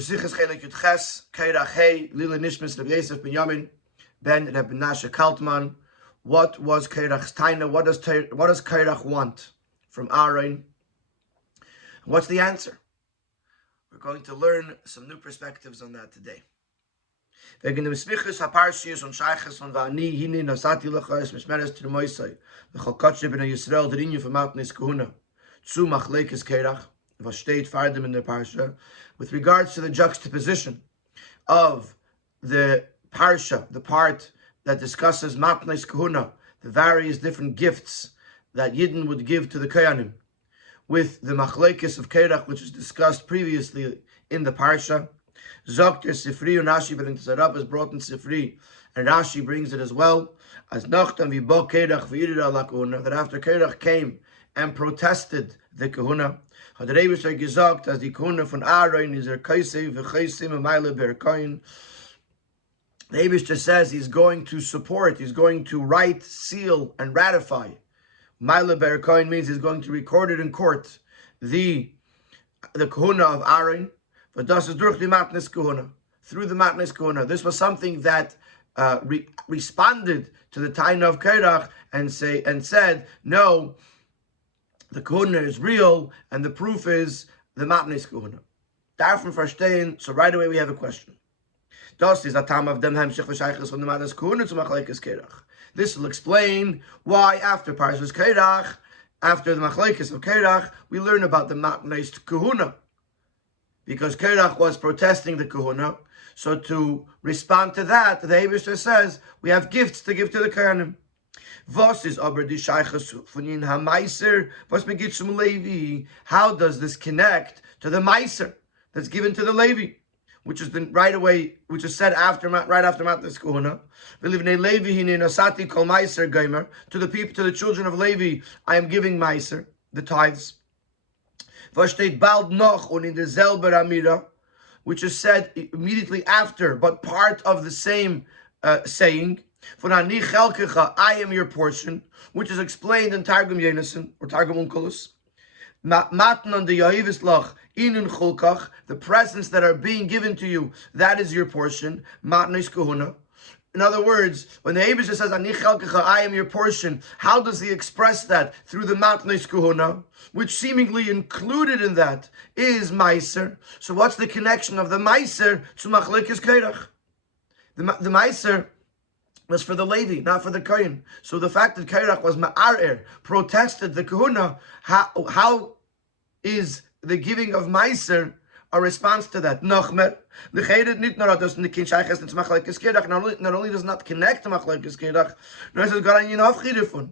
Chelek Yudches, Korach Hey, Lila Nishmas Rabbi Yosef Ben Yamin, Ben Rabbi Nasha Kaltman. What was Korach's taina? What does Korach want from Aaron? What's the answer? We're going to learn some new perspectives on that today. Wegen dem Smichus Haparshiyus und Shaychus und Va'ani hini nasati lecha es mishmeres to the Moshe lechol katshe b'nei Yisrael der inyan from Matnes Kahuna zu Machlekes Korach was steht fardim in the parsha with regards to the juxtaposition of the parsha, the part that discusses Matnes Kahuna, the various different gifts that Yidden would give to the Kohanim, with the Machlekes of Korach, which is discussed previously in the parsha. Zokter Sifri and Rashi brings it up as brought in Sifri, and Rashi brings it as well as Nachtam V'bo Korach V'yirida la Kahuna, that after Korach came and protested the Kahuna, had the Rebbe gesagt as the Kahuna von Aaron is Kaisev V'chaisim Amayla Berkain. The Rebbe says he's going to support, he's going to write, seal, and ratify. Maila Berkain means he's going to record it in court, the Kahuna of Aaron. But das is durch die Matnes Kahuna, through the Matnes Kahuna. This was something that responded to the taina of Korach and said, no, the Kahuna is real, and the proof is the Matnes Kahuna. Davon verstehen, so right away we have a question. Das is a tam of dem hemshich v'shaychus from the Matnes Kahuna to Machlekes Korach. This will explain why after Parshas Korach, after the Machlekes of Korach, we learn about the Matnes Kahuna. Because Korach was protesting the Kahuna, so to respond to that, the Eibishter says, we have gifts to give to the Kohanim. Was is aber die Shaychus von Yin HaMeiser, was begit zum Levi? How does this connect to the Meiser that's given to the Levi? Which is which is said right after Matnes Kahuna. To the people, to the children of Levi, I am giving Meiser, the tithes. Steht bald noch und in derselbe Amira, which is said immediately after, but part of the same saying. Von ani chelkecha, I am your portion, which is explained in Targum Yenison or Targum Onkelos. Matan on the Yahivis lach inun chulkach, the presents that are being given to you, that is your portion. Matnes Kahuna. In other words, when the Eibishter says, Ani chelkecha, I am your portion, how does he express that? Through the Matnes Kahuna, which seemingly included in that is Meiser. So what's the connection of the Meiser to Machlekes Korach? The Meiser was for the Levi, not for the Kohen. So the fact that Korach was Ma'arer, protested the Kahuna, how is the giving of Meiser a response to that? Nochmer, not only does not connect to Machlekes Korach, nor is it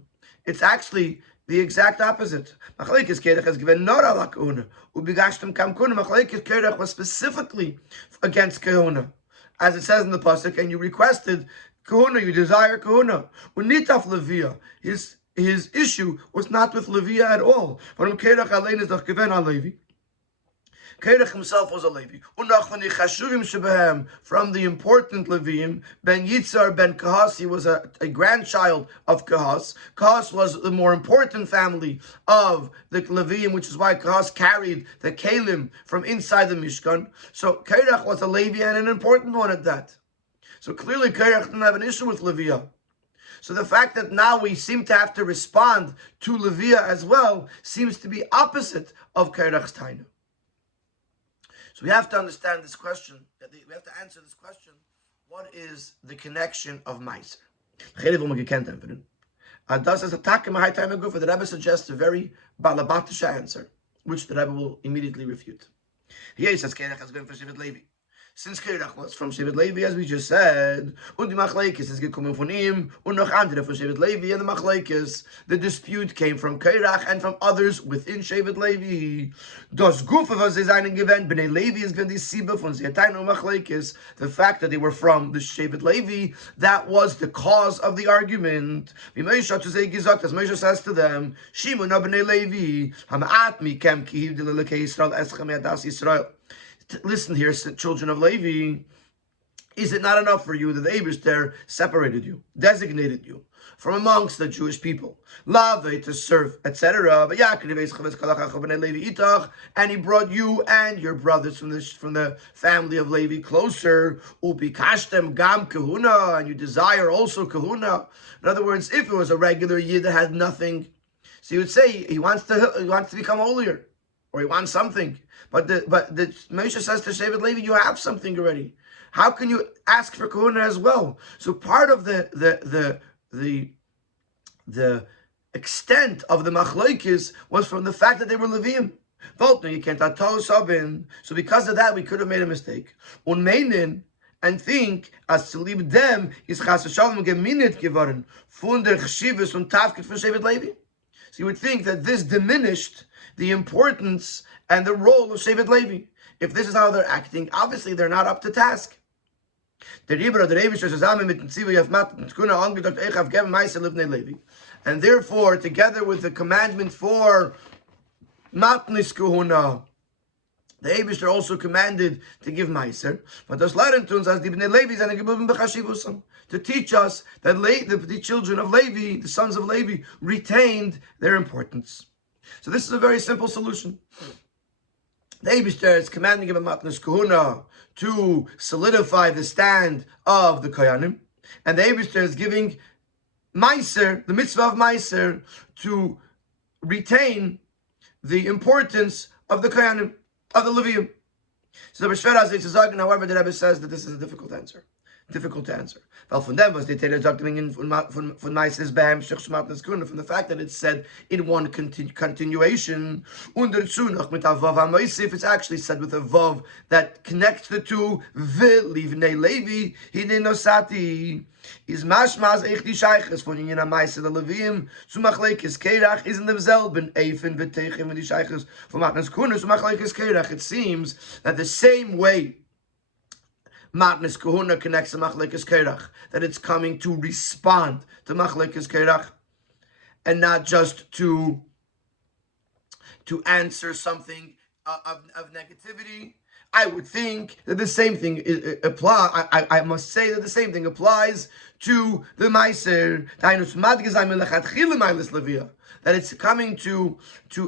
it's actually the exact opposite. Machlekes Korach has given nor ala Kahuna. Ubigashtem kam Kahuna. Machlekes Korach was specifically against Kahuna, as it says in the pasuk, and you requested Kahuna, you desire Kahuna. Unitaf Levia, his issue was not with Levia at all. Korach allein is doch given on Levi. Korach himself was a Levi. From the important Leviim, Ben Yitzhar ben Kahas, he was a grandchild of Kahas. Kahas was the more important family of the Leviim, which is why Kahas carried the Kalim from inside the Mishkan. So Korach was a Levi and an important one at that. So clearly Korach didn't have an issue with Leviah. So the fact that now we seem to have to respond to Leviah as well seems to be opposite of Korach's taina. So we have to understand this question. We have to answer this question. What is the connection of Meiser? The Rebbe suggests a very balabatisha answer, which the Rebbe will immediately refute. Here he says, Korach has been for Shevet Levi. Since Korach was from Shevet Levi, as we just said, und die Machlekes is gekommen von ihm, und noch andere von Shevet Levi, and the Machlekes, the dispute came from Korach and from others within Shevet Levi. Das Gufe, was sie seinen gewähnt, Bnei Levi ist gewähnt die Siebe von Zetayin und Machlekes, the fact that they were from the Shevet Levi, that was the cause of the argument. Wie Moshe hat zu sie gesagt, as Moshe says to them, Shimon Bnei Levi, hama'at mikem ki hivdil lekei Yisrael eschem yadas Yisrael. Listen here, children of Levi, Is it not enough for you that the Eibishter separated you, designated you from amongst the Jewish people, lave to serve, etc.? And he brought you and your brothers from the family of Levi closer. Upikashtem gam kahuna, and you desire also kahuna. In other words, if it was a regular yid that had nothing, so you would say he wants to become holier, or he wants something. But the Moshe says to Shevet Levi, you have something already. How can you ask for kahuna as well? So part of the extent of the machlokes was from the fact that they were Leviim. You can't so because of that we could have made a mistake. And think as to leave them is chas v'shalom geminit geworden von der chshivus und tafkid von Shevet Levi. So you would think that this diminished the importance and the role of Shevet Levi. If this is how they're acting, obviously they're not up to task. And therefore, together with the commandment for matnis kahuna, the Eibishter also commanded to give meiser. But das lernt uns as die Bnei Levi seine gebunden bechashivusam, to teach us that the children of Levi, the sons of Levi, retained their importance. So this is a very simple solution. The Eibishter is commanding him a matnas kahuna to solidify the stand of the koyanim, and the Eibishter is giving meiser, the mitzvah of meiser, to retain the importance of the koyanim, of the Levium. So the Beshver has to sagen, however, the Rebbe says that this is a difficult answer. Difficult to answer. Well, from them was the from the fact that it's said in one continuation. If it's actually said with a vav that connects the two, v'livnei Levi hinenosati is mashmaz echt die sheiches von jener Meister der Levim zu machlekes Korach is in demselben Eifen v'teichen with die sheiches von matnas kuna zu machlekes Korach. It seems that the same way matnas kahuna connects to machlekes Korach, that it's coming to respond to machlekes Korach and not just to answer something of negativity. I would think that the same thing applies. I must say that the same thing applies to the Meiser. That it's coming to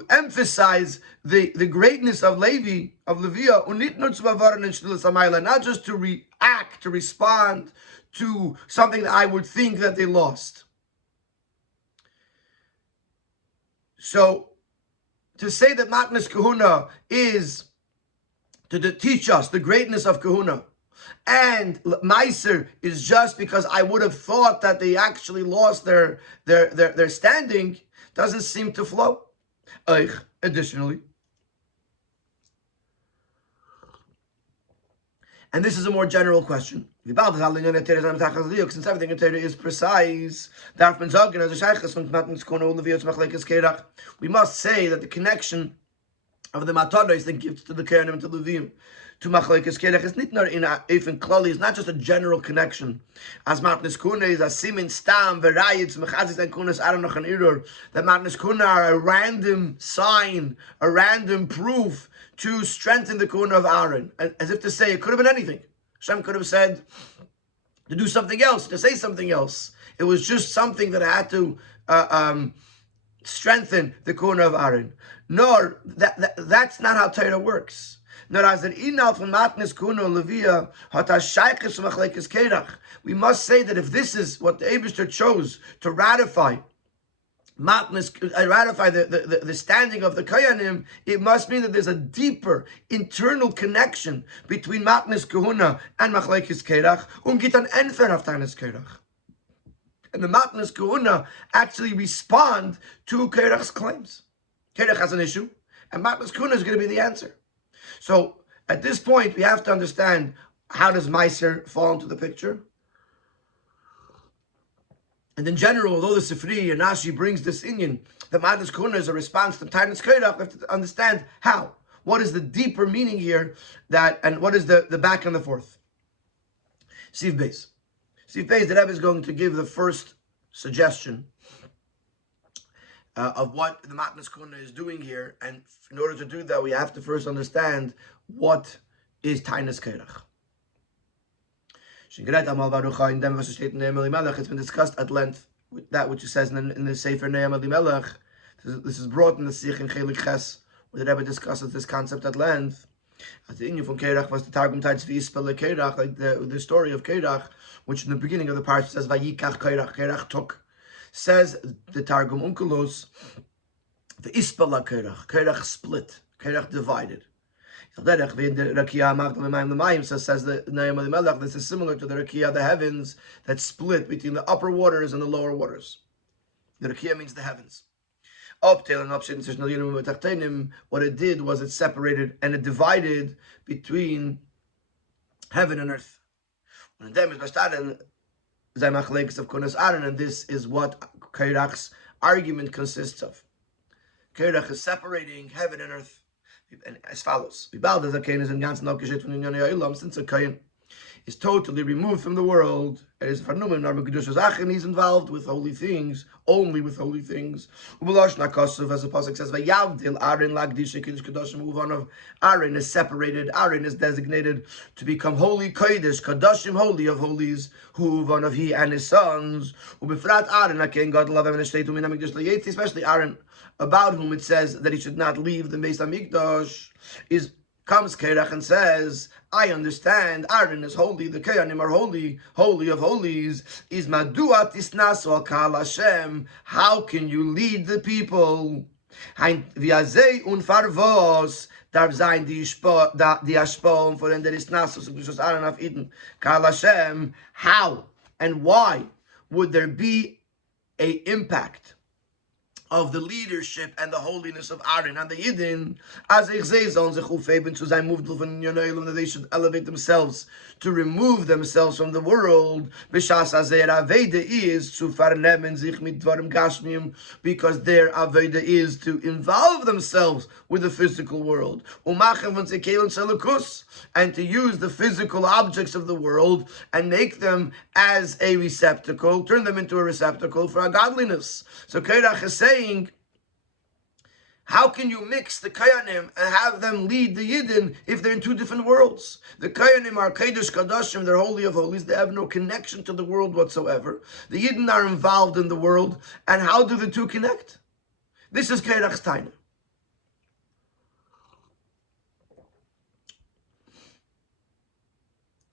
emphasize the greatness of Levi, of Levia, not just to react, to respond to something that I would think that they lost. So, to say that Matnas Kahuna is to teach us the greatness of Kahuna, and Meiser is just because I would have thought that they actually lost their standing, doesn't seem to flow. Additionally, and this is a more general question. Since everything in Torah is precise, we must say that the connection of the matados, the gifts to the Kohanim and to Levim, to machlekes Korach is not in even klali. It's not just a general connection. As matnas kuna is a simin stam verayitz mechazis and kunas aranach and irur. That matnas kuna are a random sign, a random proof to strengthen the kuna of Aaron, as if to say it could have been anything. Hashem could have said to do something else, to say something else. It was just something that had to strengthen the kuna of Aaron. Nor that's not how Torah works. Nor as an inal from matnes kuna levia hatashayches machlekes Korach. We must say that if this is what the Eibishter chose to ratify the standing of the Koyanim, it must mean that there's a deeper internal connection between matnes kahuna and machlekes Korach. Gitan enfer auf tanes Korach. And the matnes kahuna actually respond to Korach's claims. Korach has an issue, and matnas kahuna is going to be the answer. So at this point, we have to understand, how does Meiser fall into the picture? And in general, although the Sifri and Rashi brings this inyan, the matnas kahuna is a response to Tainus Korach, we have to understand how. What is the deeper meaning here, and what is the back and the forth? Siv Beis. Siv Beis, the Rebbe is going to give the first suggestion of what the matnas kahuna is doing here, and in order to do that, we have to first understand what is Tainus Korach. It's been discussed at length with that which it says in the Sefer Ne'em Elimelech. This is brought in the Sikh in Chelek Ches, where the Rebbe discusses this concept at length. As the Inyan from Korach was the Targum Taitz V'Yispel Korach, like the story of Korach, which in the beginning of the parsha says Vayikach Korach, Korach took. Says the Targum Unkelos, V'Yispel Korach split, Korach divided. Says the Ne'em Elimelech, this is similar to the Rakia, the heavens that split between the upper waters and the lower waters. The Rakia means the heavens. What it did was it separated and it divided between heaven and earth. And this is what Korach's argument consists of. Korach is separating heaven and earth as follows. Since a Kohen is totally removed from the world, he's involved with holy things, only with holy things. As the pasuk says, Aaron is separated, Aaron is designated to become holy, kodesh, kadashim, holy of holies, one of he and his sons, especially Aaron, about whom it says that he should not leave the Beis Hamikdash, comes Korach and says, I understand, Aaron is holy, the Kohanim are holy, holy of holies. Is madua tisnasu al kal Hashem? How can you lead the people? V'azei unfarvos darf sein die Ashpon for den der Isnasus und Aaron of Eden kal Hashem. How and why would there be a impact of the leadership and the holiness of Aaron and the Yidden, as that they should elevate themselves, to remove themselves from the world, because their Aveda is to involve themselves with the physical world, and to use the physical objects of the world and make them as a receptacle, turn them into a receptacle for our godliness. So Korach is saying, how can you mix the Kohanim and have them lead the Yidden if they're in two different worlds? The Kohanim are Kodesh Kadashim, they're holy of holies, they have no connection to the world whatsoever. The Yidden are involved in the world, and how do the two connect? This is Korach's Taina.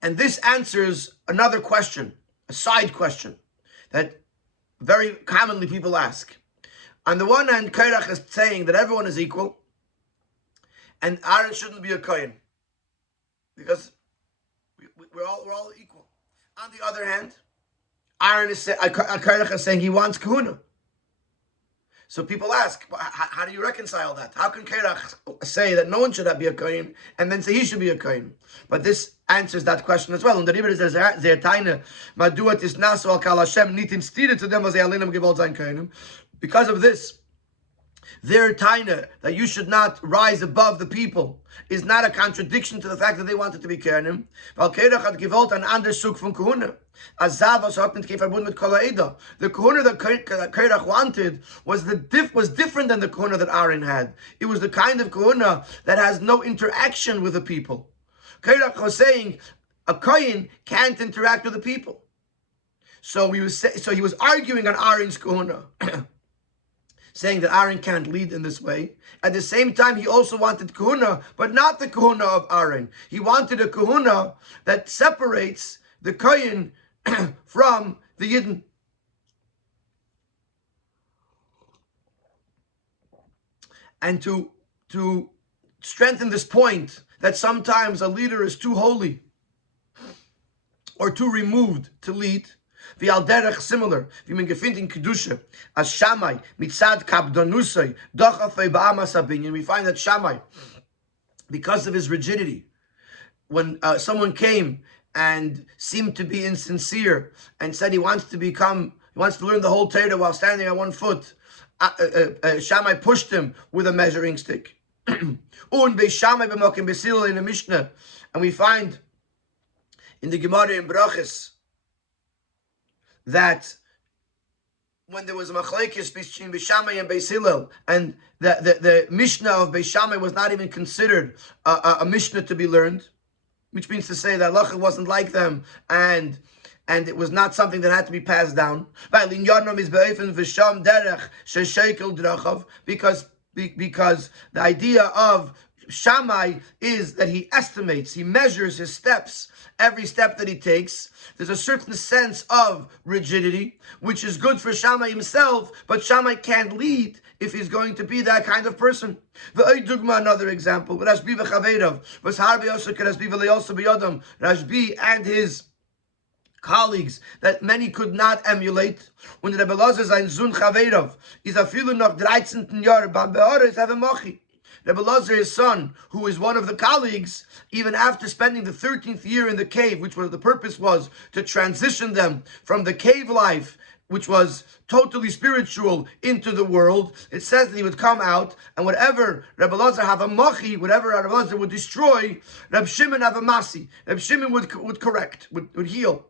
And this answers another question, a side question, that very commonly people ask. On the one hand, Korach is saying that everyone is equal, and Aaron shouldn't be a Kohen, because we're all equal. On the other hand, Korach is saying he wants Kahuna. So people ask, how do you reconcile that? How can Korach say that no one should be a Kohen and then say he should be a Kohen? But this answers that question as well. And the Rebbe says, Maduat is nasu al kal Hashem nitin stira to them as alinam gewalt zayin Kohenim. Because of this, their taina that you should not rise above the people is not a contradiction to the fact that they wanted to be Kohanim. Weil Korach hat gewollt an ander Sug von Kahuna. Azavas hat nicht verbunden mit Kol Ha'eda. The Kahuna that Korach wanted was different than the Kahuna that Aaron had. It was the kind of Kahuna that has no interaction with the people. Korach was saying a Kohen can't interact with the people. So he was arguing on Aaron's Kahuna. Saying that Aaron can't lead in this way. At the same time, he also wanted kahuna, but not the kahuna of Aaron. He wanted a kahuna that separates the Kohen from the Yidden. And to strengthen this point, that sometimes a leader is too holy or too removed to lead, similar, we find that Shammai, because of his rigidity, when someone came and seemed to be insincere and said he wants to learn the whole Torah while standing on one foot, Shammai pushed him with a measuring stick. In the Mishnah, and we find in the Gemara in Brachos that when there was a machlekes between Beis Shammai and Beis Hillel, and the Mishnah of Beis Shammai was not even considered a Mishnah to be learned, which means to say that halacha wasn't like them, and it was not something that had to be passed down. Because the idea of Shammai is that he estimates, he measures his steps, every step that he takes. There's a certain sense of rigidity, which is good for Shammai himself, but Shammai can't lead if he's going to be that kind of person. Another example, Rashbi and his colleagues that many could not emulate. When Rebbe Elazar sein Zun Chaveirov is a feeling noch 13. Jahr beim Be'oris have a mochi. Rebbe Elazar, his son, who is one of the colleagues, even after spending the 13th year in the cave, which was the purpose was to transition them from the cave life, which was totally spiritual, into the world, it says that he would come out, and whatever Rebbe Elazar have a mochi, whatever Rebbe Elazar would destroy, Reb Shimon have a masi. Reb Shimon would correct, would heal.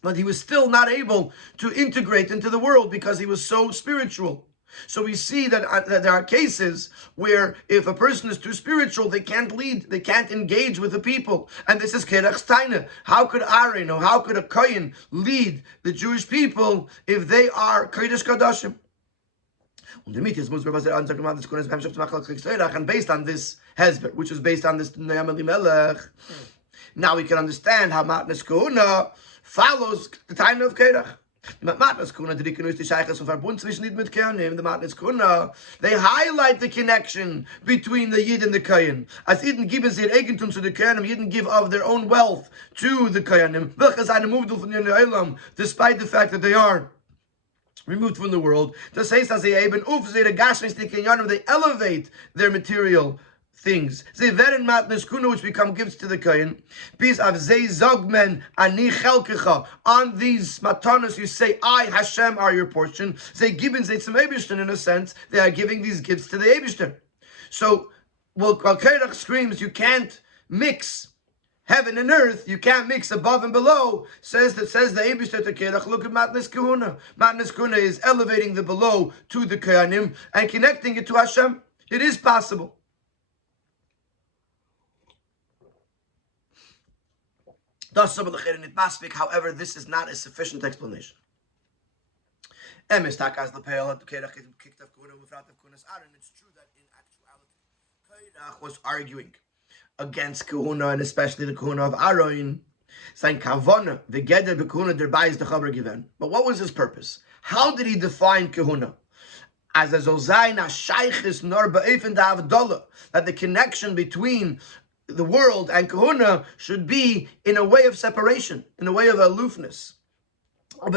But he was still not able to integrate into the world because he was so spiritual. So we see that there are cases where if a person is too spiritual, they can't lead, they can't engage with the people. And this is Korach's taina. How could Aaron or how could a Kohen lead the Jewish people if they are Kodesh Kodashim? And based on this Hezber, which is based on this Ne'am Elimelech, now we can understand how Matnas Kahuna follows the time of Korach. The Matnas Kahuna, they highlight the connection between the Yid and the Kohen. As Yidden geben sie ihr Eigentum zu the Kohanim, Yidden give of their own wealth to the Kohanim, despite the fact that they are removed from the world. They elevate their material things. They werden matnes kuna, which become gifts to the Kohen. Peace of ze zogmen ani chelkecha. On these matanos, you say, I Hashem are your portion. They given ze zum Eibishter, in a sense, they are giving these gifts to the Eibishter. So, while Korach screams, you can't mix heaven and earth, you can't mix above and below, says the Eibishter to Korach, look at matnes kuna. Matnes kuna is elevating the below to the Kohanim and connecting it to Hashem. It is possible. However, this is not a sufficient explanation. It's true that in actuality, Korach was arguing against Kahuna, and especially the Kahuna of Aaron. But what was his purpose? How did he define Kahuna? As a that the connection between the world and Kahuna should be in a way of separation, in a way of aloofness. But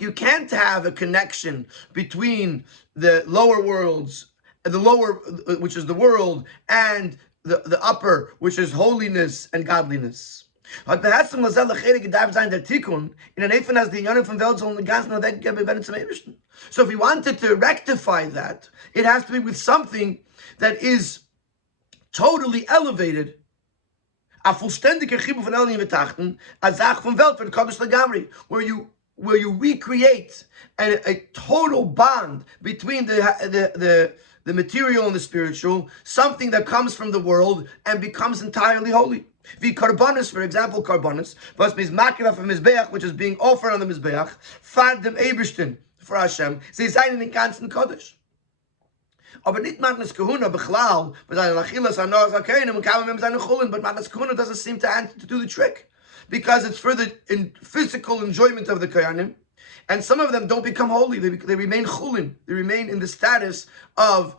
you can't have a connection between the lower worlds, the lower, which is the world, and the upper, which is holiness and godliness. So if we wanted to rectify that, it has to be with something that is totally elevated. Where you recreate a total bond between the material and the spiritual, something that comes from the world and becomes entirely holy. The karbanis, for example, karbanis, was mis makira from mizbeach, which is being offered on the mizbeach, fad dem Eibishtin for Hashem. Sie seien in ganzen Kodesh. Aber nicht matnes Kahuna bechlal, but achilas hanos hakenim and kamem seine chulin. But matnes Kahuna doesn't seem to do the trick, because it's for the physical enjoyment of the Kohanim, and some of them don't become holy. They remain chulin. They remain in the status of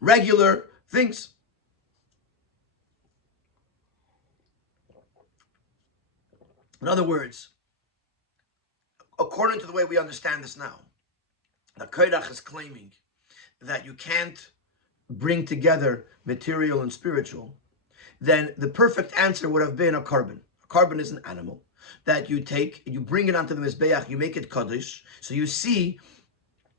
regular things. In other words, according to the way we understand this now, the Korach is claiming that you can't bring together material and spiritual. Then the perfect answer would have been a carbon. A carbon is an animal that you take, you bring it onto the Mizbeach, you make it Kaddish, so you see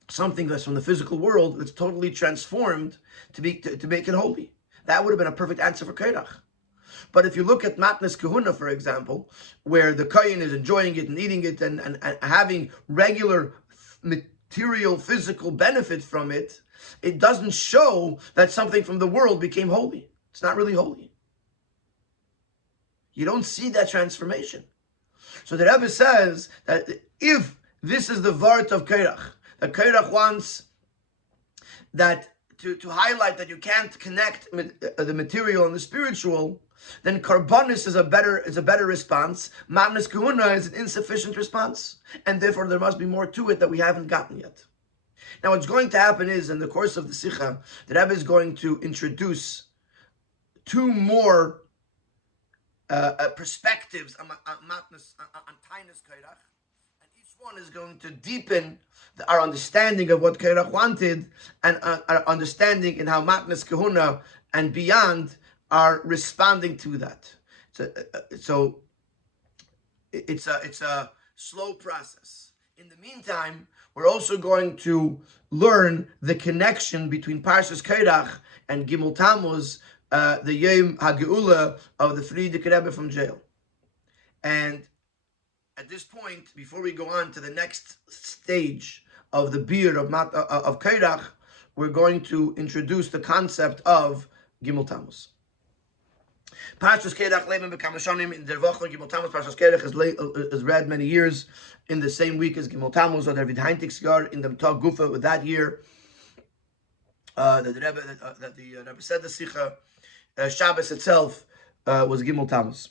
something that's from the physical world that's totally transformed to make it holy. That would have been a perfect answer for Korach. But if you look at Matnas Kahuna, for example, where the Kohen is enjoying it and eating it and having regular material, physical benefit from it, it doesn't show that something from the world became holy. It's not really holy. You don't see that transformation. So the Rebbe says that if this is the Vart of Korach, that Korach wants that to highlight that you can't connect the material and the spiritual, then Karbonis is a better response. Matnas Kahuna is an insufficient response, and therefore there must be more to it that we haven't gotten yet. Now, what's going to happen is, in the course of the Sikha, the Rebbe is going to introduce two more perspectives on Tainus Korach, and each one is going to deepen our understanding of what Korach wanted, and our understanding in how Matnas Kahuna and beyond are responding to that. So it's a slow process. In the meantime, we're also going to learn the connection between Parshas Korach and Gimel Tammuz, the Yom HaGeula of the Frierdiker Rebbe from jail. And at this point, before we go on to the next stage of the beard of Korach, we're going to introduce the concept of Gimel Tammuz. Parshas Korach Leimen B'Kamashanim in der Woche Gimel Tammuz. Parshas Korach is read many years in the same week as Gimel Tammuz, or der Vidheintigsgar in the Tag Gufa with that year. That the Rebbe said the Sikha. Shabbos itself was Gimel Tammuz.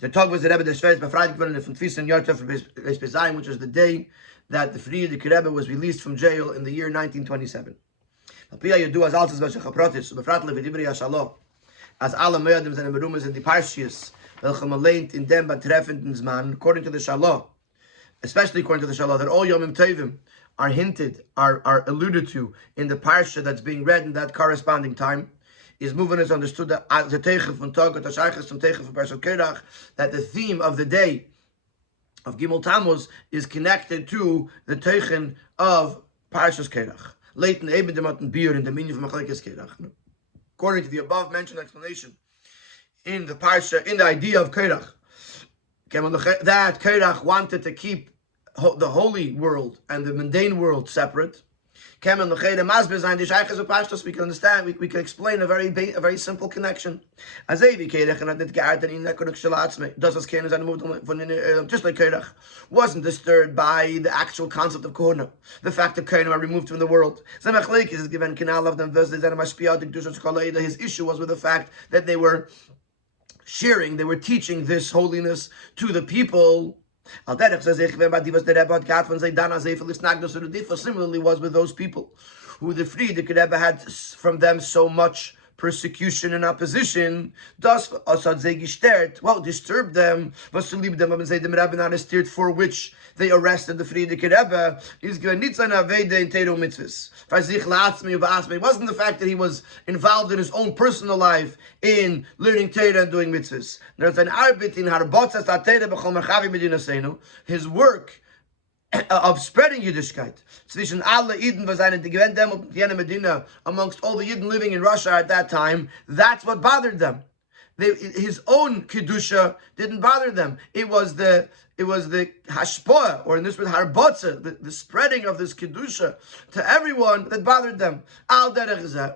The Tag was the Rebbe der Shveiz befreit geworden von Tfisen Yortef Beis Bezayim, which was the day that the Frierdiker Rebbe was released from jail in the year 1927. As alle Mördim seine Berumes in die Parshias, welche man lehnt in dem betreffenden Zman, according to the Shalah, especially according to the Shalah, that all Yomim Tovim are hinted, are alluded to in the Parsha that's being read in that corresponding time, is moving is understood that the Teichen von Tag, the Shaychus from Teichen von Parshas Korach, that the theme of the day of Gimel Tammuz is connected to the Teichen of Parshas Korach. Leighton Eben Dematen Biur in the meaning of Machlekes Korach. According to the above mentioned explanation in the Parsha, in the idea of Korach, that Korach wanted to keep the holy world and the mundane world separate. We can understand, we can explain a very simple connection. Just like Korach wasn't disturbed by the actual concept of Kohuna, the fact that Kohanim are removed from the world. His issue was with the fact that they were sharing, they were teaching this holiness to the people. Similarly was with those people who the Frierdiker Rebbe had from them so much persecution and opposition, disturbed them, for which they arrested the Frierdiker Rebbe. It wasn't the fact that he was involved in his own personal life in learning Torah and doing mitzvahs. His work of spreading Yiddishkeit amongst all the Yidden living in Russia at that time, that's what bothered them. His own kedusha didn't bother them. It was the hashpoah, or in this way harbotza, the spreading of this kedusha to everyone that bothered them. Al derech zeh.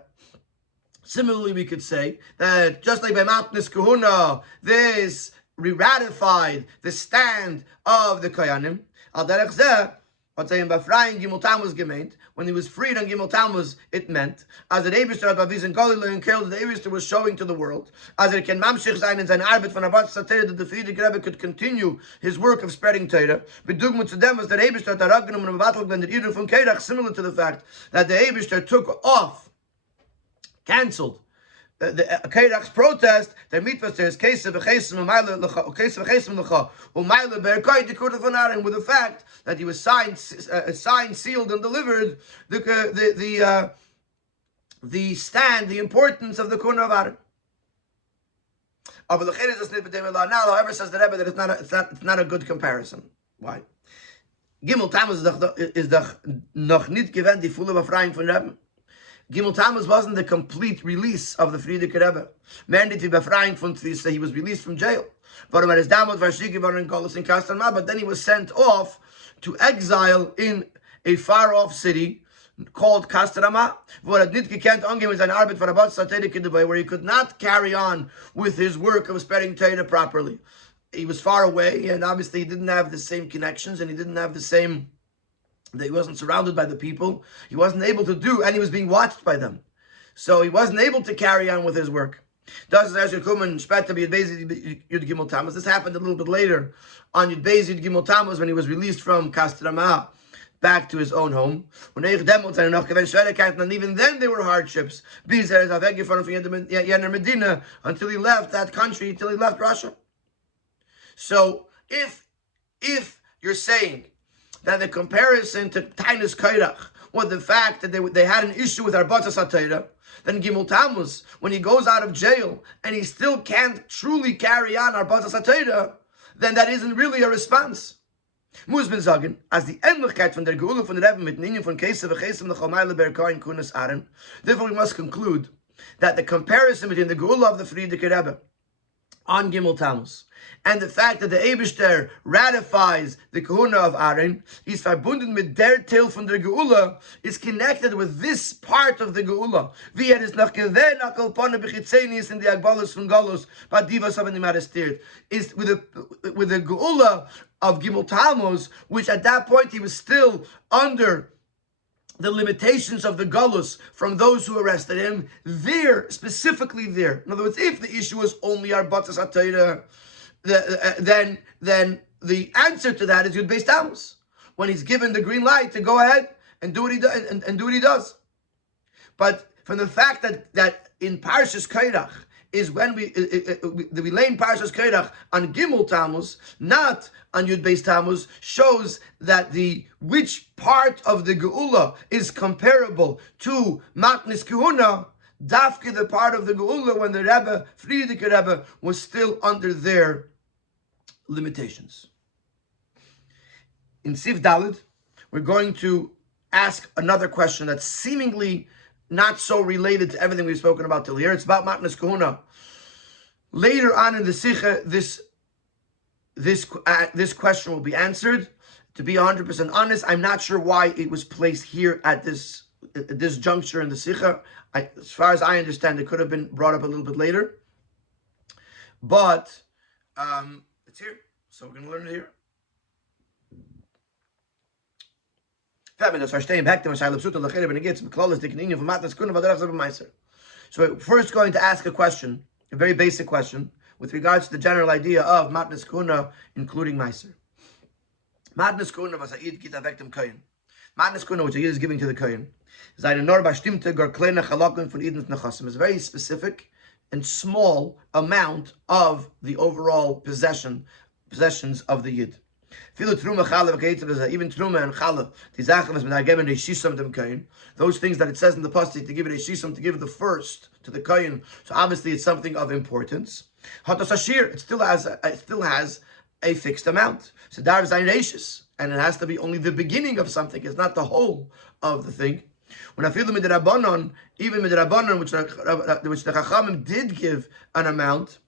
Similarly, we could say that just like by Matnas Kahuna, this ratified the stand of the Kohanim. Al derech zeh, Gimel Tammuz gemeint, when he was freed on Gimel Tammuz, it meant as the Eibishter Baviz Galilee and Kel, the Eibishter was showing to the world as it can mamshich sein in sein Arbeit von Abbas Satira, that the Frierdiker Rebbe could continue his work of spreading Torah. Bedugmut zu dem was der Eibishter hat genommen und battle when the Eden from Korach, similar to the fact that the Eibishter took off, cancelled the Korach's protest, their mitzvah to his case of v'chesim l'cha u'mayla be'erkai dekudah v'narim, with the fact that he was signed, sealed, and delivered the stand, the importance of the Kuna of Aaron. Now, however, says the Rebbe that it's not a good comparison. Why? Gimel Tammuz is doch noch nicht gewend die volle Befreiung von Rebbe. Gimel Tammuz wasn't the complete release of the Frierdiker Rebbe. Man did befreiing von Tzvisa, he was released from jail. But then he was sent off to exile in a far-off city, called Kastrama, where he could not carry on with his work of spreading Torah properly. He was far away, and obviously he didn't have the same connections, and he didn't have the same, that he wasn't surrounded by the people. He wasn't able to do, and he was being watched by them. So he wasn't able to carry on with his work. This happened a little bit later on Yud Beis Yud Gimel Tammuz when he was released from Kastrama back to his own home. And even then there were hardships until he left that country, until he left Russia. So if you're saying that the comparison to Tainus Korach was the fact that they had an issue with Arbatzas HaTorah, then Gimel Tammuz, when he goes out of jail and he still can't truly carry on Arbatzas HaTorah, then that isn't really a response. Muss man sagen, als die Ähnlichkeit von der Geule von der Rebbe mit Ninien von Kesef v'Chesem l'Chomayla Berkain Kunas Aaron, therefore we must conclude that the comparison between the Geule of the Frierdiker Rebbe on Gimel Tammuz and the fact that the Eibishter ratifies the Kahuna of Aaron is verbunden mit der Teil von der Geula, is connected with this part of the Geula. Wie is noch gewähnt nach Kolpone bechitzenis in the Agbalus von Galus, but Divas haben ihm arrestiert, is with the Geula of Gimel Tammuz, which at that point he was still under the limitations of the Galus from those who arrested him, specifically there. In other words, if the issue was only Arbatzas HaTorah, then the answer to that is Yud Beis Tammuz, when he's given the green light to go ahead and do what he does, and do what he does. But from the fact that in Parshas Korach is when we lay in Parshas Korach on Gimel Tammuz, not on Yud Beis Tammuz, shows that which part of the Geula is comparable to Matnis Kehuna, Dafke, the part of the Geula when the Rebbe, Frierdiker Rebbe, was still under their limitations. In Sif Daled, we're going to ask another question that's seemingly not so related to everything we've spoken about till here. It's about Matnas Kehuna. Later on in the Sikha, this question will be answered. To be 100% honest, I'm not sure why it was placed here at this juncture in the Sikha. As far as I understand, it could have been brought up a little bit later. But it's here, so we're going to learn it here. So we're first going to ask a question, a very basic question, with regards to the general idea of Matnas Kehuna, including Meiser. Matnas Kehuna was Ha'id Gita Vektim Kohen. Matnas Kehuna, which Ha'id is giving to the Kohen, is a very specific and small amount of the overall possessions of the Yid. Even Truma and Challah, those things that it says in the pasuk to give it a shisam, to give the first to the kohen. So obviously it's something of importance. It still has a fixed amount. So dar zayin reishis, and it has to be only the beginning of something. It's not the whole of the thing. When I feel the midrabanon, even midrabanon, which the Chachamim did give an amount,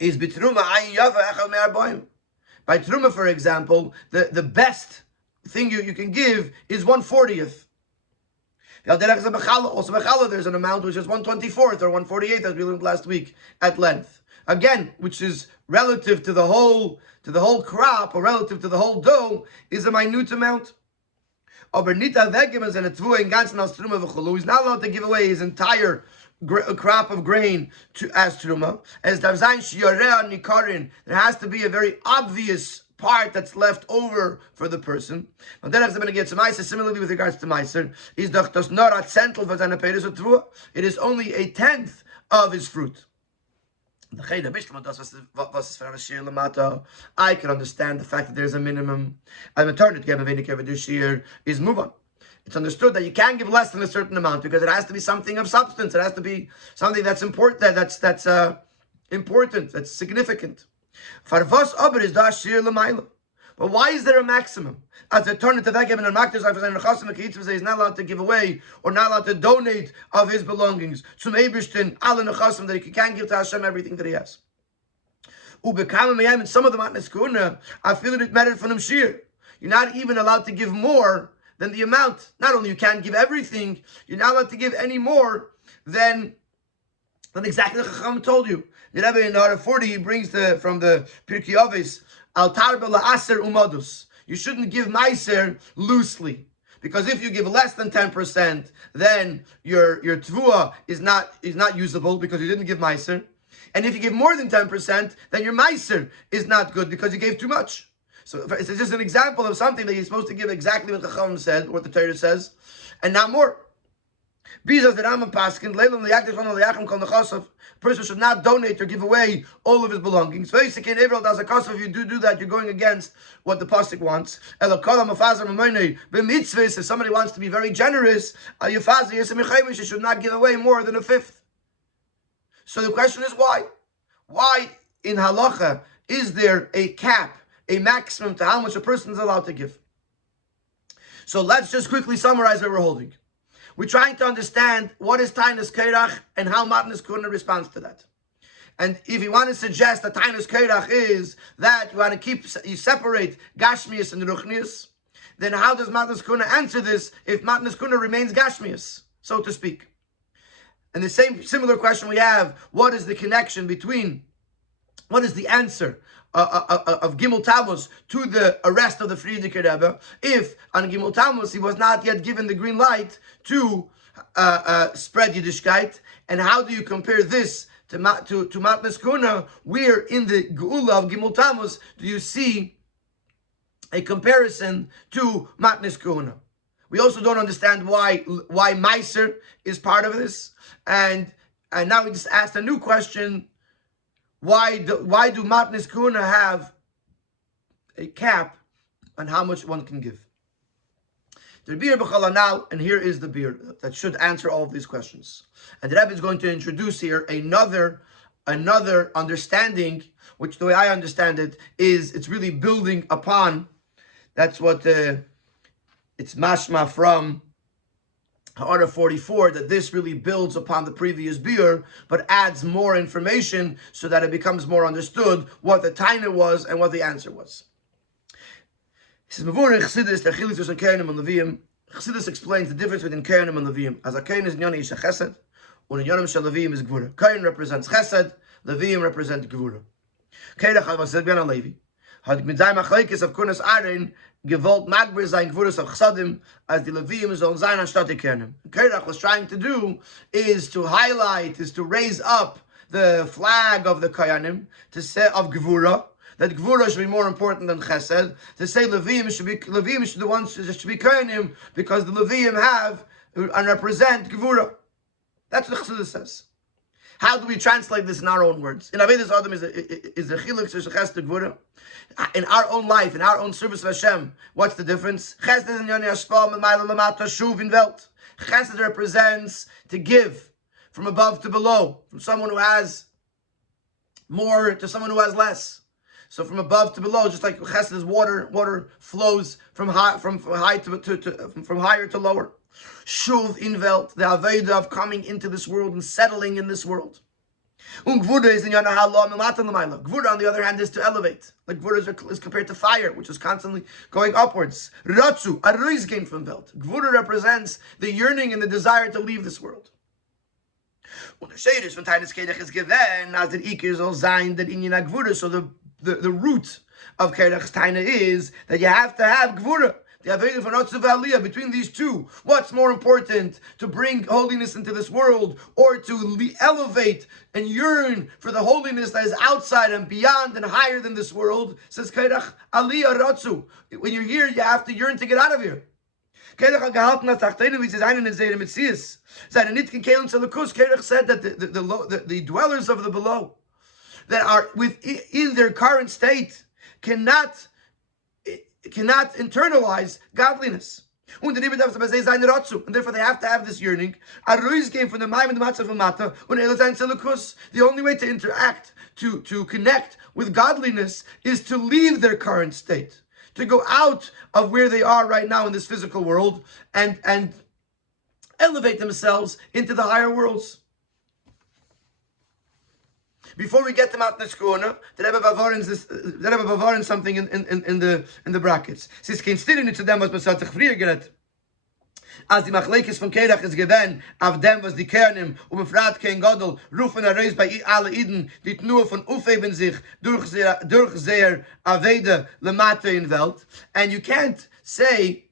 is bitruma ayin yava echal me'arbaim. By Truma, for example, the best thing you can give is 1/40th. Also, Bechala, there's an amount which is 1/24th or 1/48th, as we learned last week at length. Again, which is relative to the whole crop, or relative to the whole dough, is a minute amount. He's not allowed to give away his entire crop of grain as truma. As there has to be a very obvious part that's left over for the person. And then going to get some meiser. Similarly, with regards to meiser, it is only 1/10 of his fruit. I can understand the fact that there's a minimum. Is move on. It's understood that you can't give less than a certain amount because it has to be something of substance. It has to be something that's important. That's important. That's significant. But why is there a maximum? As a turn to that given a maktas is not allowed to give away or not allowed to donate of his belongings. Zum Eibishtin alle nechassim, that he can't give to Hashem everything that he has. And some of the Matnas Kehuna, I feel it mattered from him shir. You're not even allowed to give more than the amount. Not only you can't give everything, you're not allowed to give any more than exactly the Chacham told you. The Rebbe in order 40, he brings from the Pirkei Avos, Al tarbe la'aser umadus. You shouldn't give meiser loosely. Because if you give less than 10%, then your tvua is not usable because you didn't give meiser. And if you give more than 10%, then your meiser is not good because you gave too much. So it's just an example of something that you're supposed to give exactly what the Chacham said, what the Torah says, and not more. A person should not donate or give away all of his belongings. If you do that, you're going against what the pasuk wants. If somebody wants to be very generous, you should not give away more than a fifth. So the question is why? Why in halacha is there a cap, a maximum to how much a person is allowed to give? So let's just quickly summarize what we're holding. We're trying to understand what is Tainus Korach and how Matnas Kuna responds to that. And if you want to suggest that Tainus Korach is that you want to you separate Gashmius and Ruchnius, then how does Matnas Kuna answer this if Matnas Kuna remains Gashmius, so to speak? And the similar question we have, what is the connection between, what is the answer of Gimel Tammuz to the arrest of the Frierdiker Rebbe, if on Gimel Tammuz he was not yet given the green light to spread Yiddishkeit, and how do you compare this to Matnas Kuna, where in the Geula of Gimel Tammuz do you see a comparison to Matnas Kuna? We also don't understand why Meiser is part of this, and now we just asked a new question. Why do Matnas Kuna have a cap on how much one can give? The beer b'chala now, and here is the beer that should answer all of these questions. And the Rebbe is going to introduce here another understanding, which the way I understand it is it's really building upon. That's what it's mashma from Order 44, that this really builds upon the previous beer, but adds more information so that it becomes more understood what the taina was and what the answer was. He says, Chassidus explains the difference between Kohanim and Leviim. As a Kohen is Nyani Isha Chesed, and Nyanim Shel Leviim is Gvura. Kohen represents Chesed, Leviim represents Gvura. Korach was said Ben Levi. Had mit seinem Achleikes auf Kunas Aaron gewollt Magber sein Gvurus of Chsadim as the Leviim sollen sein anstatt die Kohanim. Korach was trying to do is to raise up the flag of the Kohanim, to say of Gvura, that Gvura should be more important than Chesed, to say Leviim should be the ones who should be Kohanim, because the Leviim have and represent Gvura. That's what Chassidus says. How do we translate this in our own words? In Avedis Adam is the Chelek to Chesed Gvura. In our own life, in our own service of Hashem, what's the difference? Chesed is in Yoni Hashpal M'mayla Lamata Shuv in Welt. Chesed represents to give from above to below, from someone who has more to someone who has less. So from above to below, just like Chesed is water flows from higher to lower. Shuv in Welt, the Aveda of coming into this world and settling in this world. Gvura is in Yana Hallah Milatan Lamaila. Gvura, on the other hand, is to elevate. Like Gvura is compared to fire, which is constantly going upwards. Ratzu, Aruiz came from Welt. Gvura represents the yearning and the desire to leave this world. When the Shadish von Tainus Korach is given, as the Iker soll sein, that in Yana Gvura, so the root of Korach's Taina is that you have to have Gvura. The Aveda for Notzu V'Aliyah, between these two, what's more important, to bring holiness into this world, or to elevate and yearn for the holiness that is outside and beyond and higher than this world? Says Korach, Aliyah Ratzu. When you're here, you have to yearn to get out of here. Korach said that the dwellers of the below, that are within their current state, cannot internalize godliness. And therefore they have to have this yearning. Aruiz came from the Maim and the Matzah of Mata. The only way to interact, to connect with godliness, is to leave their current state, to go out of where they are right now in this physical world and elevate themselves into the higher worlds. Before we get to Matnas Kuna, the Rebbe Bavarin something in the brackets. Since kein Stillen zu dem, was man sich früher gerät. As the Machlekes von Korach is given, auf dem was die Kernim befragt kein Godel, rufen reis bei alle Iden, die nur von aufheben sich durch sehr Avede lemate in Welt. And you can't say,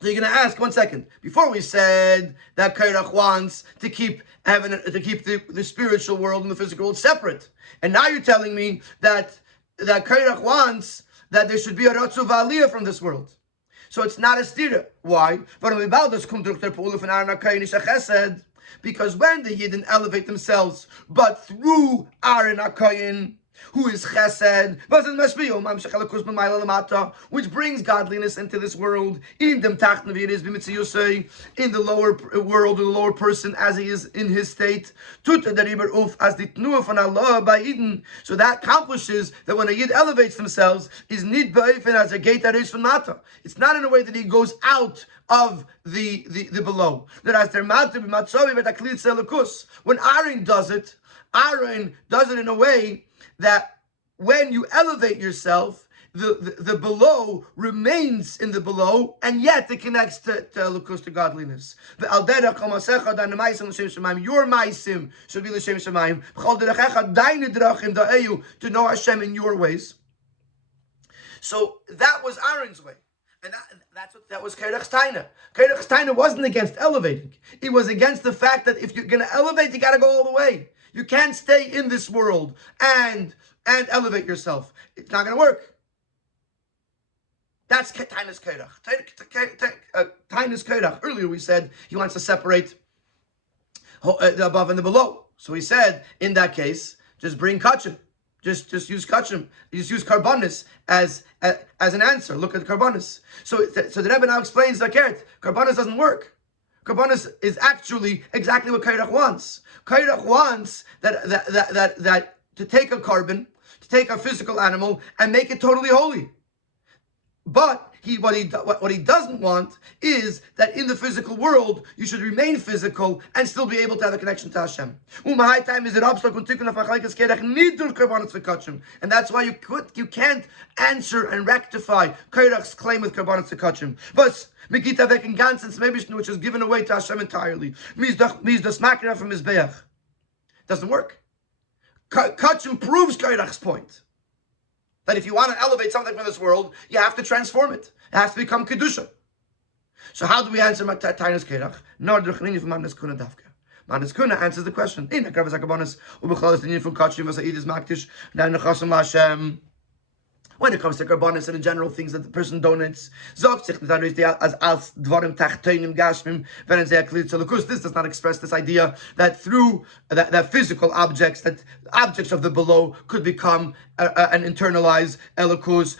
so you're going to ask, 1 second, before we said that Korach wants to keep heaven, to keep the spiritual world and the physical world separate. And now you're telling me that Korach wants that there should be a Ratzu V'Aliyah from this world. So it's not a stira. Why? Because when the Yidden elevate themselves, but through Aaron HaKoyin, who is chesed, which brings godliness into this world, in the lower world, the lower person as he is in his state. So that accomplishes that when a Yid elevates themselves, is nid be'ofen as a gate that is from mata. It's not in a way that he goes out of the below. That as their mata when Aaron does it in a way that when you elevate yourself, the below remains in the below, and yet it connects to Elokus, to godliness. Your maisim should be l'shem shemayim. To know Hashem in your ways. So that was Aaron's way. And that was Korach's taina. Korach's taina wasn't against elevating. It was against the fact that if you're going to elevate, you got to go all the way. You can't stay in this world and elevate yourself. It's not going to work. That's Tainus Korach. Tainus Korach. Earlier we said he wants to separate the above and the below. So he said, in that case, just bring kachim. Just use kachim. Just use karbonis as an answer. Look at karbonis. So the Rebbe now explains that karbonis doesn't work. Karbonis is actually exactly what Korach wants. Korach wants that to take a carbon, to take a physical animal and make it totally holy. But what he doesn't want is that in the physical world you should remain physical and still be able to have a connection to Hashem. And that's why you can't answer and rectify Korach's claim with karbanos tzekachim. But Megita vekin ganzen smebishnu, which is given away to Hashem entirely. Means the smakira from his beach. Doesn't work. Kachim proves Korach's point. That if you want to elevate something from this world, you have to transform it. It has to become Kedusha. So how do we answer Tainus Korach? No, Druchlini from Manas Kuna Davka. Manas Kuna answers the question. In the Kravas HaKabonis, Ubechalas the from Kachim, Vasa'id is Maktish, Nan Nechasam Lashem. When it comes to karbonis and the general things that the person donates, this does not express this idea that through that physical objects, that objects of the below could become and internalize elokus.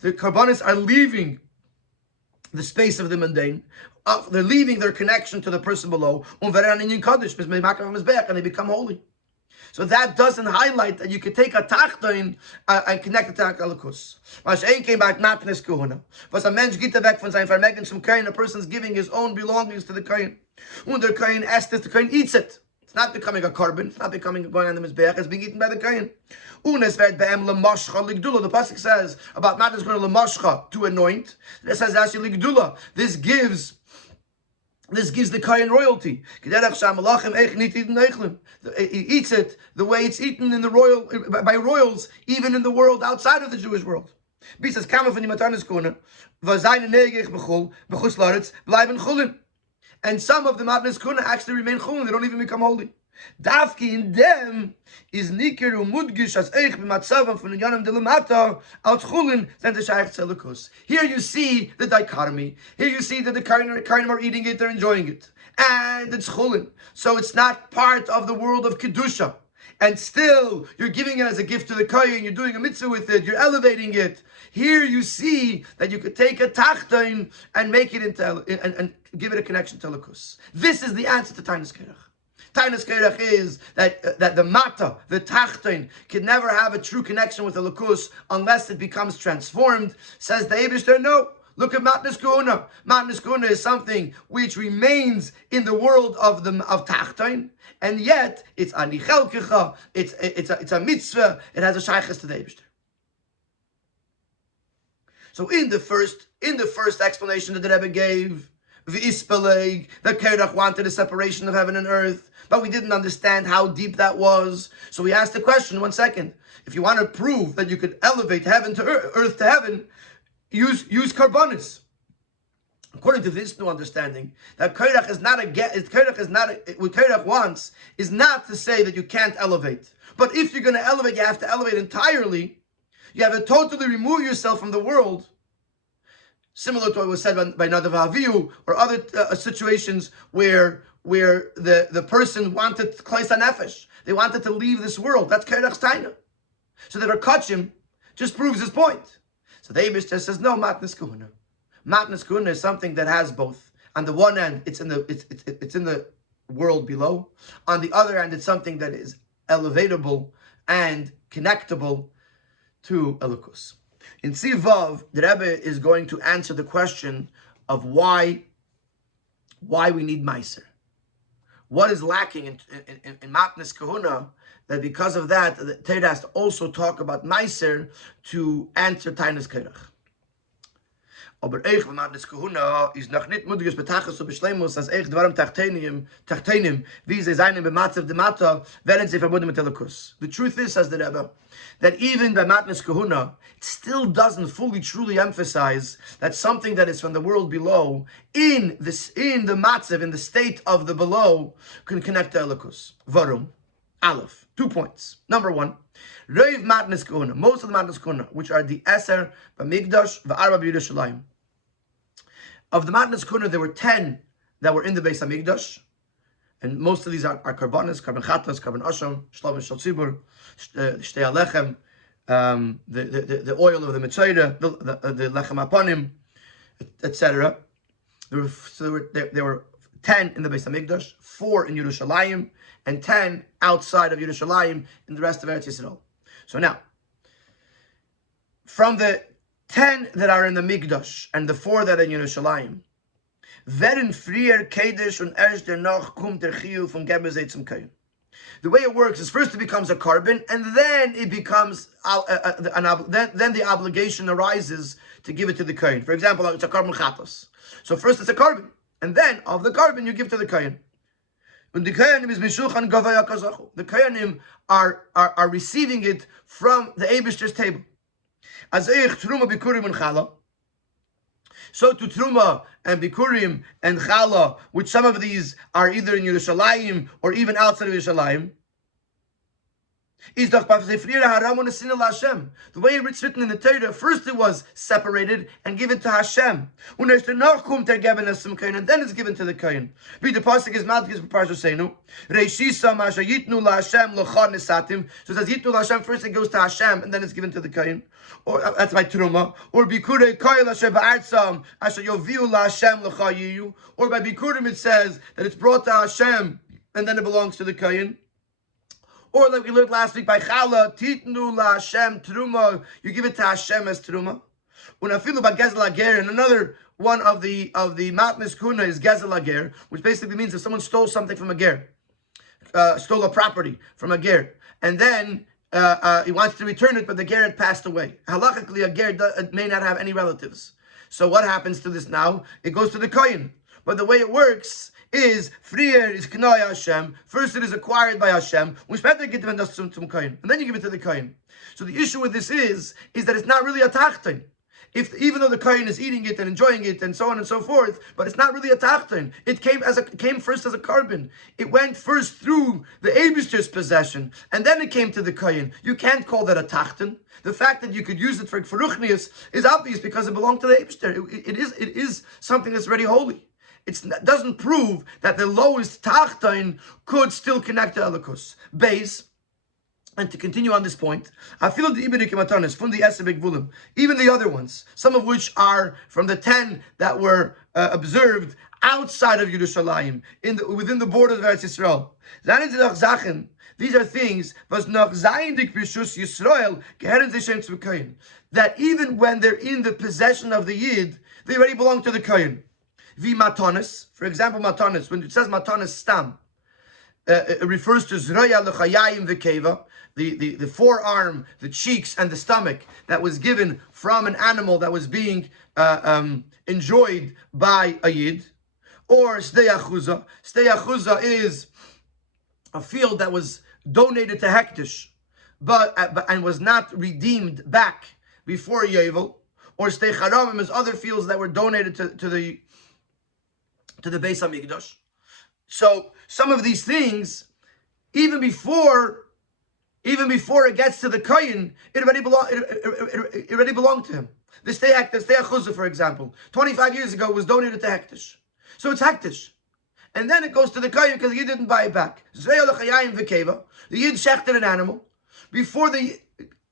The karbonis are leaving the space of the mundane. They're leaving their connection to the person below, and they become holy. So that doesn't highlight that you could take a tachtoin and connect it to Elokus. Moshe came back matnes kuhuna. Was a mensch geht weg von seinem Vermögen zum Kohen. A person's giving his own belongings to the Kohen. Und der Kohen esst it, the Kohen eats it. It's not becoming a carbon. It's not becoming going on the mizbeach. It's being eaten by the Kohen. Unes werd be'em lemashcha ligdula. The pasuk says about matnes kuhuna lemashcha, to anoint. It says actually ligdula. This gives the Kohen royalty. He eats it the way it's eaten in the by royals, even in the world outside of the Jewish world. And some of the matnes kuna actually remain chulin; they don't even become holy. Dafki in them is nikiru mudgish as eich b'matzavam from the yanim delamata al chulin than the shaykh tzelikus. Here you see the dichotomy. Here you see that the Kohanim are eating it, they're enjoying it, and it's chulin. So it's not part of the world of kedusha. And still, you're giving it as a gift to the Kohen, you're doing a mitzvah with it, you're elevating it. Here you see that you could take a tachton and make it into and give it a connection to Elokus. This is the answer to Tainus Korach. Tainus Korach is that the mata, the tachton, can never have a true connection with Elokus unless it becomes transformed. Says the Eibishter, no. Look at Matnas Kuna. Matnas Kuna is something which remains in the world of Tachton, and yet it's ani chelkecha. It's a mitzvah. It has a shaychus to the Eibishter. So in the first explanation that the Rebbe gave, v'ispeleg, that Korach wanted a separation of heaven and earth, but we didn't understand how deep that was. So we asked the question, 1 second, if you want to prove that you could elevate heaven to earth to heaven, use karbonis. According to this new understanding, that Korach is not what Korach wants is not to say that you can't elevate. But if you're going to elevate, you have to elevate entirely. You have to totally remove yourself from the world. Similar to what was said by Nadav Avihu or other situations where the person wanted Klais HaNefesh. They wanted to leave this world. That's Korach's taina. So the Rakachim just proves his point. So the Eibishter says, no, Matnas Kuhuna. Matnas Kuhuna is something that has both. On the one hand, it's in the world below. On the other hand, it's something that is elevatable and connectable to Elokus. In Tzivav, the Rebbe is going to answer the question of why we need Meiser. What is lacking in Matnas Kahuna, that because of that, the Torah has to also talk about Meiser to answer Tainas Korach. Aber eich von Matnas Kahuna is noch nicht mutiges Betachas und Beschleimus, als eich dwaram tachtenim, wie sie seinen bematzev de Mata, werden sie verbunden mit Elokus. The truth is, says the Rebbe, that even by Matnas Kahuna, it still doesn't fully, truly emphasize that something that is from the world below, in the matzev, in the state of the below, can connect to Elokus. Varum, Aleph. 2 points. Number 1, Reiv Matnas Kahuna, most of the Matnas Kahuna, which are the Eser, B'Migdash, V'Arba B'Yerushalayim. Of the Matnas Kahuna, there were 10 that were in the Beis HaMikdash, and most of these are karbanas, karban chatas, karban asham, shlavim shel tzibur, shtei alechem, the oil of the mitzayra, the lechem aponim, etc. There were 10 in the Beis HaMikdash, 4 in Yerushalayim, and 10 outside of Yerushalayim in the rest of Eretz Yisrael. So now, from the 10 that are in the Mikdash and the 4 that are in Yerushalayim, werden frier Kedesh und erst danach kommt der Chiyuv von Gebezeit zum Kain. The way it works is first it becomes a carbon, and then it becomes then the obligation arises to give it to the Kain. For example, it's a carbon chatos. So first it's a carbon, and then of the carbon you give to the Kain. When the Kayanim is Mishuchan Gavaya Kazachu, the Kayanim are receiving it from the Eibishter's table. As Eich Truma Bikurim and Chala. So to Truma and Bikurim and Chala, which some of these are either in Yerushalayim or even outside of Yerushalayim, is the way it's written in the Torah, first it was separated and given to Hashem. And then it's given to the Kohen. Read the pasuk is Malchus Parshasenu. Reishisa Masha Yitnu LaHashem L'cha Nesatim. So it says Yitnu LaHashem, first it goes to Hashem and then it's given to the Kohen. Or that's by Truma. Or Bikurei Koyel Asher Ba'artzam Asher Yoviu LaHashem L'cha Yiyu. Or by Bikurim it says that it's brought to Hashem and then it belongs to the Kohen. Or like we learned last week by Chala, Titnu La Hashem Truma, you give it to Hashem as Truma. Unafilu ba Gezel Ager, and another one of the Matnas Kuna is Gezel Ager, which basically means if someone stole something from a ger, stole a property from a ger, and then he wants to return it, but the ger had passed away. Halachically, a ger may not have any relatives. So what happens to this now? It goes to the Kohen. But the way it works is frier is knaya Hashem. First, it is acquired by Hashem, which better get them zum Kohen, and then you give it to the Kohen. So the issue with this is that it's not really a tachton. Even though the Kohen is eating it and enjoying it and so on and so forth, but it's not really a tachton. It came first as a carbon. It went first through the Eibishter's possession, and then it came to the Kohen. You can't call that a tachton. The fact that you could use it for ruchnius is obvious because it belonged to the Eibishter. It is something that's already holy. It doesn't prove that the lowest tachton could still connect to Elokus. Base, and to continue on this point, I feel the Ibn Kimatanis from the Esebek Vulim, even the other ones, some of which are from the 10 that were observed outside of Yerushalayim, within the borders of Eretz Yisrael. These are things that even when they're in the possession of the Yid, they already belong to the Kohen. V matanis, for example, matanis. When it says matanis stam, it refers to Zroya L'chayayim V'keva, the forearm, the cheeks, and the stomach that was given from an animal that was being enjoyed by a Yid, or Stei Achuza. Stei Achuza is a field that was donated to Hektish, and was not redeemed back before Yovel, or Stei Charamim is other fields that were donated to the Beis Hamikdash. So some of these things, even before it gets to the Kohen, it already belonged to him. The Stei Achuzah, for example, 25 years ago was donated to Hektish. So it's Hektish. And then it goes to the Kohen because the Yid didn't buy it back. The Yid shechted an animal. Before the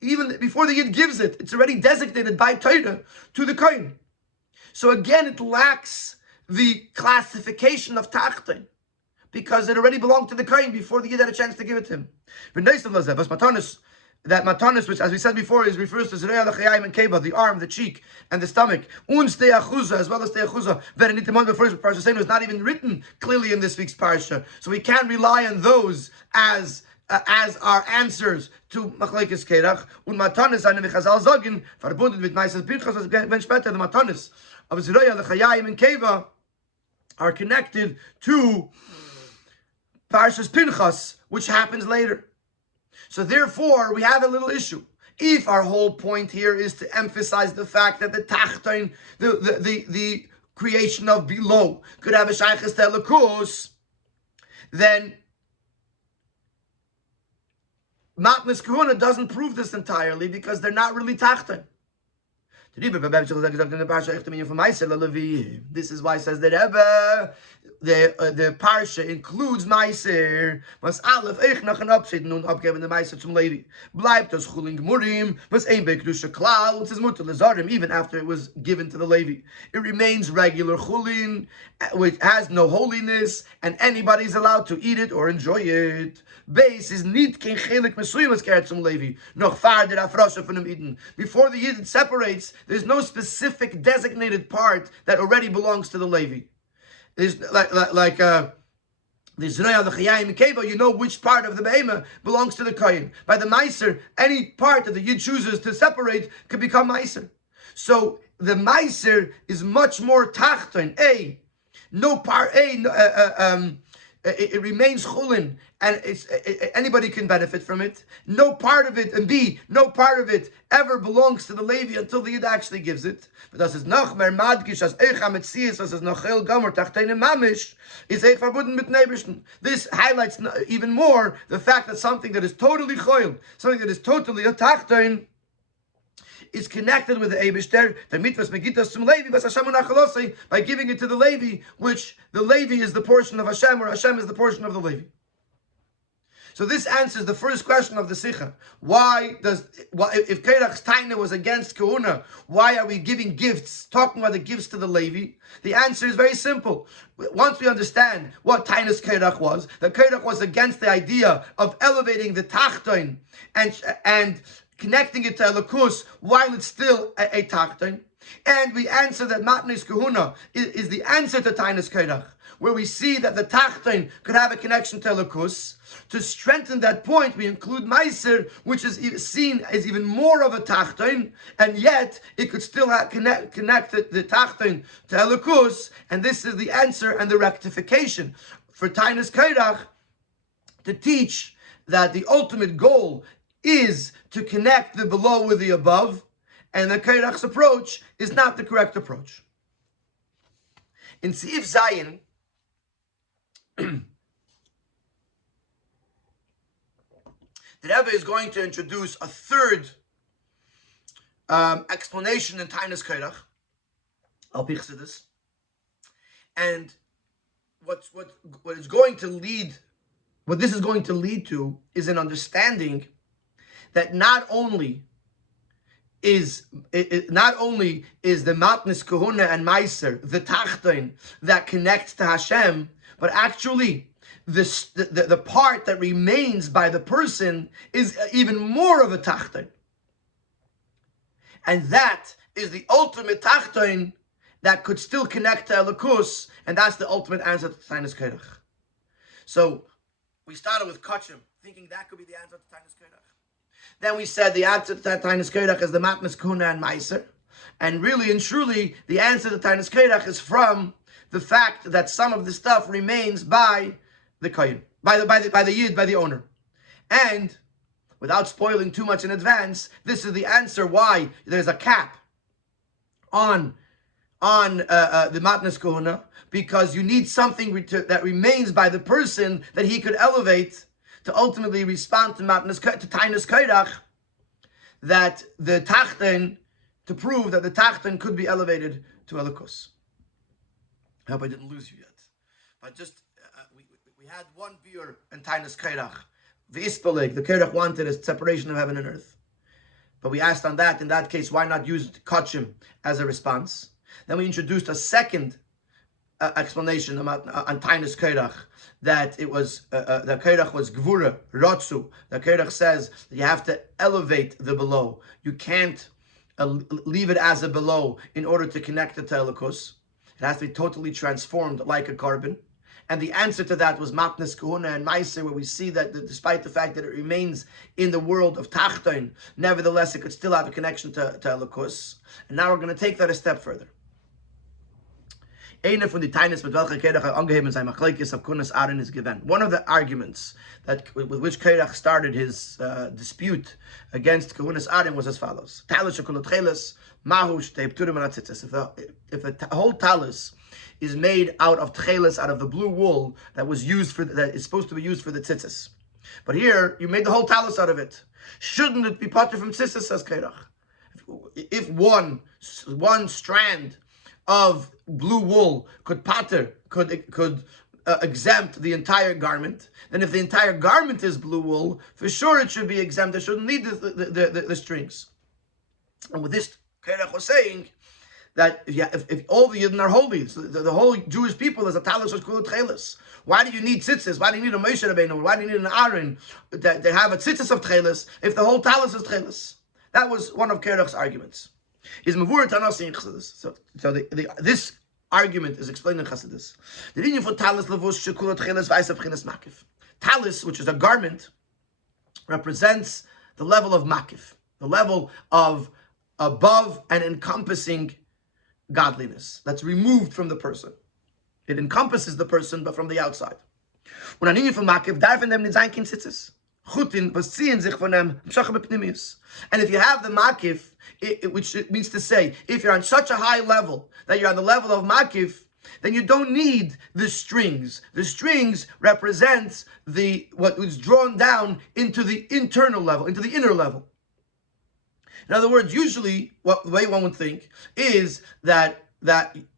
Yid gives it, it's already designated by Torah to the Kohen. So again, it lacks the classification of Tachton, because it already belonged to the Kohen before the Yid had a chance to give it to him. That matanis, which, as we said before, refers to Zerei L'chayayim and Keva, the arm, the cheek, and the stomach. Un Stei Achuza, as well as Stei Achuza. The first parsha saying was not even written clearly in this week's parsha, so we can't rely on those as our answers to Machlekes Korach. Un matanis ane v'chazal zogin verbunden mit Meises Pinchas, as ben später the matanis of Zerei L'chayayim and Keva are connected to Parshas Pinchas, which happens later. So therefore, we have a little issue. If our whole point here is to emphasize the fact that the Tachton, the creation of below, could have a Shaykhis Telekus, then Matnas Kahuna doesn't prove this entirely, because they're not really Tachton. This is why it says that the parsha includes Meiser. Was Aleph echt noch ein Abschied nun abgeben der Meiser zum Levi. Bleibt das Chuling Gemurim, was ein Bekdusha Klal, und es Mutter Lezarim, even after it was given to the Levi. It remains regular Chulin, which has no holiness, and anybody is allowed to eat it or enjoy it. Beis is nicht kein Chelek Mesuimas gehört zum Levi, noch fahr der Afrosha von dem Eden. Before the Yid separates, there's no specific designated part that already belongs to the Levi. There's the Zerei L'chayayim Keva, you know which part of the Behemah belongs to the Kohen. By the Meiser, any part that the Yid chooses to separate could become Meiser. So the Meiser is much more Tachton. It remains chulin, and anybody can benefit from it. No part of it, and B, no part of it ever belongs to the Levi until the Yid actually gives it. But das ist noch mehr madgish as echa metzias, as is nochel gomer tachteine mamish, is eich verbunden mit Neibishten. This highlights even more the fact that something that is totally choil, something that is totally a tachtein, is connected with the Eibishter, the mitvas megitas zum Levi, vas Hashem unachalosei, by giving it to the Levi, which the Levi is the portion of Hashem, or Hashem is the portion of the Levi. So this answers the first question of the Sikha. If Korach's Taina was against Kahuna, why are we giving gifts, talking about the gifts to the Levi? The answer is very simple. Once we understand what Taina's Korach was, that Korach was against the idea of elevating the Tachton and connecting it to Elokus while it's still a Tachton. And we answer that Matnis Kahuna is the answer to Tainus Korach, where we see that the Tachton could have a connection to Elokus. To strengthen that point, we include Meiser, which is seen as even more of a Tachton, and yet it could still connect the Tachton to Elokus, and this is the answer and the rectification for Tainus Korach, to teach that the ultimate goal is to connect the below with the above, and the Korach's approach is not the correct approach. In Seif Zayin, the Rebbe is going to introduce a third explanation in Tainus Korach, Al Pi Chassidus, and what this is going to lead to is an understanding that not only is the Matnis Kahuna and Meiser, the Tachton that connects to Hashem, but actually the part that remains by the person is even more of a Tachton. And that is the ultimate Tachton that could still connect to Elokus, and that's the ultimate answer to Tainus Korach. So We started with kachim, thinking that could be the answer to Tainas Korach. Then we said the answer to Tainas Korach is the matnas kuna and meiser. And really and truly, the answer to Tainas Korach is from the fact that some of the stuff remains by the kohen, by the yid, by the owner. And without spoiling too much in advance, this is the answer why there's a cap on the matnas kuna, because you need something that remains by the person that he could elevate to ultimately respond to Tainas Korach, that the tachten, to prove that the tachten could be elevated to Elikos. I hope I didn't lose you yet. But just, we had one beer in Tainas Korach. The Korach wanted a separation of heaven and earth. But we asked on that, in that case, why not use kachim as a response? Then we introduced a second explanation about on Tainas Korach, that it was the Korach was gvura, rotzu. The Korach says that you have to elevate the below. You can't leave it as a below in order to connect it to Elikos. It has to be totally transformed like a carbon. And the answer to that was matnas kahuna and meiser, where we see that despite the fact that it remains in the world of tachton, nevertheless it could still have a connection to Elikos. And now we're going to take that a step further. One of the arguments with which Korach started his dispute against Kahunas Aaron was as follows: if the whole talus is made out of tcheles, out of the blue wool that is supposed to be used for the tzitzis, but here you made the whole talus out of it, shouldn't it be parted from tzitzis, says Korach? If one strand of blue wool could exempt the entire garment, then if the entire garment is blue wool, for sure it should be exempt. It shouldn't need the strings. And with this, Korach was saying that if all the Yidden are holy, so the whole Jewish people is a talus or kulat chelis, why do you need tzitzis? Why do you need a Moshe Rabbeinu? Why do you need an Aaron that they have a tzitzis of chelis if the whole talus is chelis? That was one of Korach's arguments. Is mavur tanasi in Chassidus. So this argument is explained in Chassidus. The meaning for talis levush shekulat cheles v'aisav cheles makif. Talis, which is a garment, represents the level of makif, the level of above and encompassing godliness that's removed from the person. It encompasses the person, but from the outside. When an inyan for makif, darfen dem nit zayn kin tzitzis. Chutin beziehen sich von dem Psachah bepnimius. And if you have the makif, which it means to say, if you're on such a high level that you're on the level of makif, then you don't need the strings. The strings represents what was drawn down into the internal level, into the inner level. In other words, usually the way one would think is that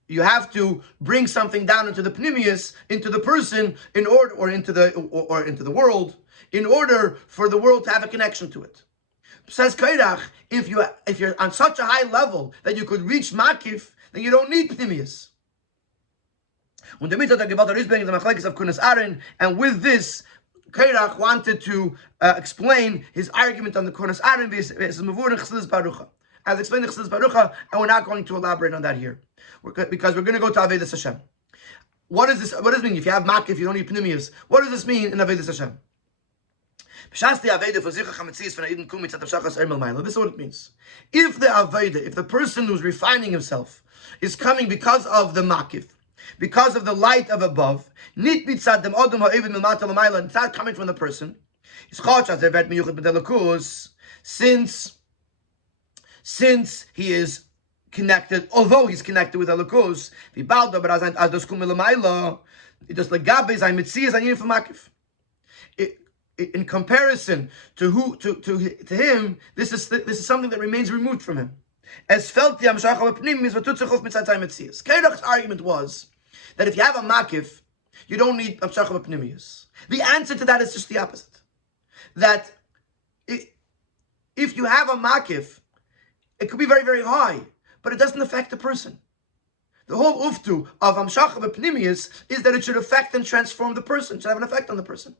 you have to bring something down into the pnimius, into the person, in order, or into the world, in order for the world to have a connection to it. Says Korach, if you're on such a high level that you could reach makif, then you don't need pnimius. And with this, Korach wanted to explain his argument on the Kunas Aaron as explained in Chassidus Barucha, and we're not going to elaborate on that here, because we're going to go to Avedis Hashem. What does this mean? If you have makif, you don't need pnimius. What does this mean in Avedis Hashem? This is what it means. If the person who's refining himself is coming because of the makif, because of the light of above, it's not coming from the person. Since he is connected, although he's connected with Elikos, in comparison to him, this is something that remains removed from him. Korach's argument was that if you have a makif, you don't need amshach b'pnimius. The answer to that is just the opposite. That if you have a makif, it could be very, very high, but it doesn't affect the person. The whole uftu of amshach b'pnimius is that it should affect and transform the person, should have an effect on the person.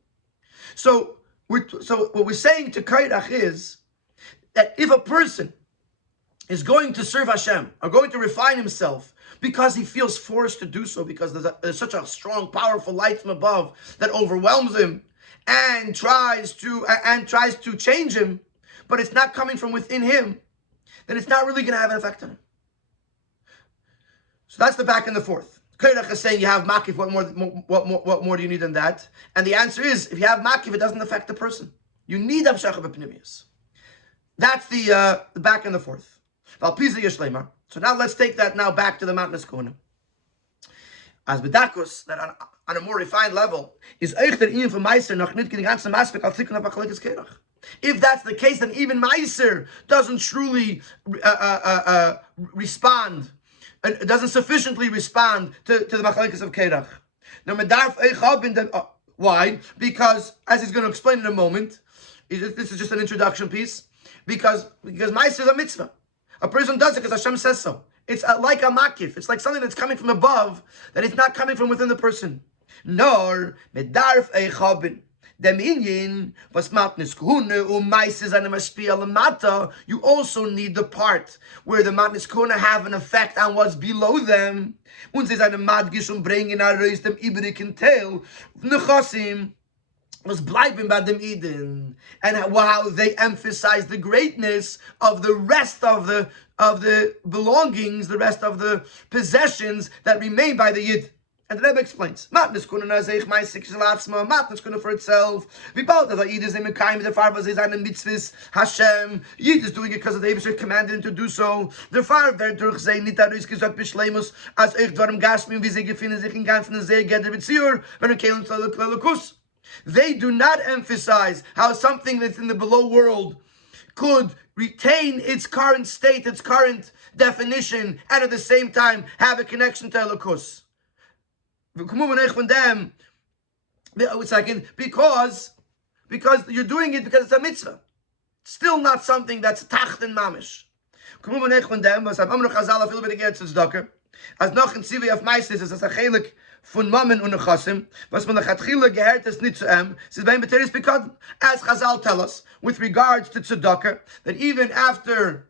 So what we're saying to Korach is that if a person is going to serve Hashem, or going to refine himself because he feels forced to do so, because there's such a strong, powerful light from above that overwhelms him, and tries to change him, but it's not coming from within him, then it's not really going to have an effect on him. So that's the back and the forth. Korach is saying you have makif. What more do you need than that? And the answer is, if you have makif, it doesn't affect the person. You need hamshacha b'pnimius. That's the back and the forth. So now let's take that now back to the Matnas Kuna. As bedakus, that on a more refined level, is euch der Ingen von Meiser noch nicht den ganzen Aspekt auf Tikkun auf Achalekes Korach. If that's the case, then even Meiser doesn't truly respond, and doesn't sufficiently respond to the Machalekes of Korach. Now, medarf euch haben den, why? Because, as he's going to explain in a moment, this is just an introduction piece, because Meiser is a mitzvah. A person does it because Hashem says so. It's like a makif. It's like something that's coming from above, that it's not coming from within the person. Nor medarf eichabin. Dem inyin was matnis kuhune meises an mashpia lamata. You also need the part where the matnis kuhune have an effect on what's below them. Und sie seine madgish bringen arois dem ibriken tail nechasim was bleiben by dem Eden, and how they emphasize the greatness of the rest of the belongings, the rest of the possessions that remain by the Yid. And the Rebbe explains, Matnas kuna nazech ma'asik shelatzma, Matnas kuna for itself. We both that Yid is in Mekayim, the Farvas is an mitzvahs Hashem. Yid is doing it because the Eibusher commanded him to do so. The Farv wird durch sei nit dadurch gesagt beschleimus, als euch dwarm gashmim, wie sie gefinden sich in ganzen sehr geder Beziehur, wenn kelen tlalakus. They do not emphasize how something that's in the below world could retain its current state, its current definition, and at the same time have a connection to Elokus. Because you're doing it because it's a mitzvah. Still not something that's tachten mamish. As noch in Zivi auf Meisters ist, as a Chelek von Mammen und Nechasim, was man lechatchila gehört ist nicht zu es ist beim Beteris because, as Chazal tell us, with regards to tzedakah, that after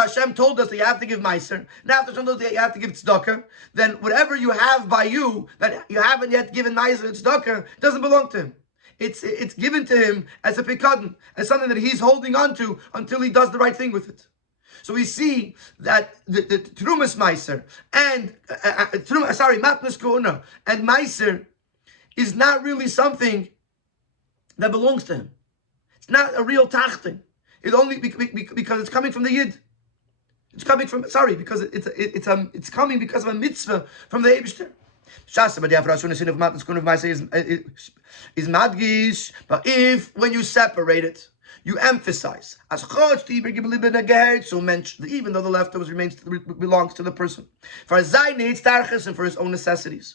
Hashem told us that you have to give Meiser, and after Hashem told us that you have to give tzedakah, then whatever you have by you, that you haven't yet given Meiser and tzedakah, doesn't belong to him. It's given to him as a pikadon, as something that he's holding on to until he does the right thing with it. So we see that the Trumas Meiser and Matnas Kuhuna and Meiser is not really something that belongs to him. It's not a real tachtin. It only because it's coming from the Yid. It's coming from because it's coming because of a mitzvah from the Eibishter. Shasa, but the Afrashun is of Matnas Kuhuna Meiser is madgish. But if when you separate it, you emphasize as so mention even though the leftovers belongs to the person for his needs and for his own necessities.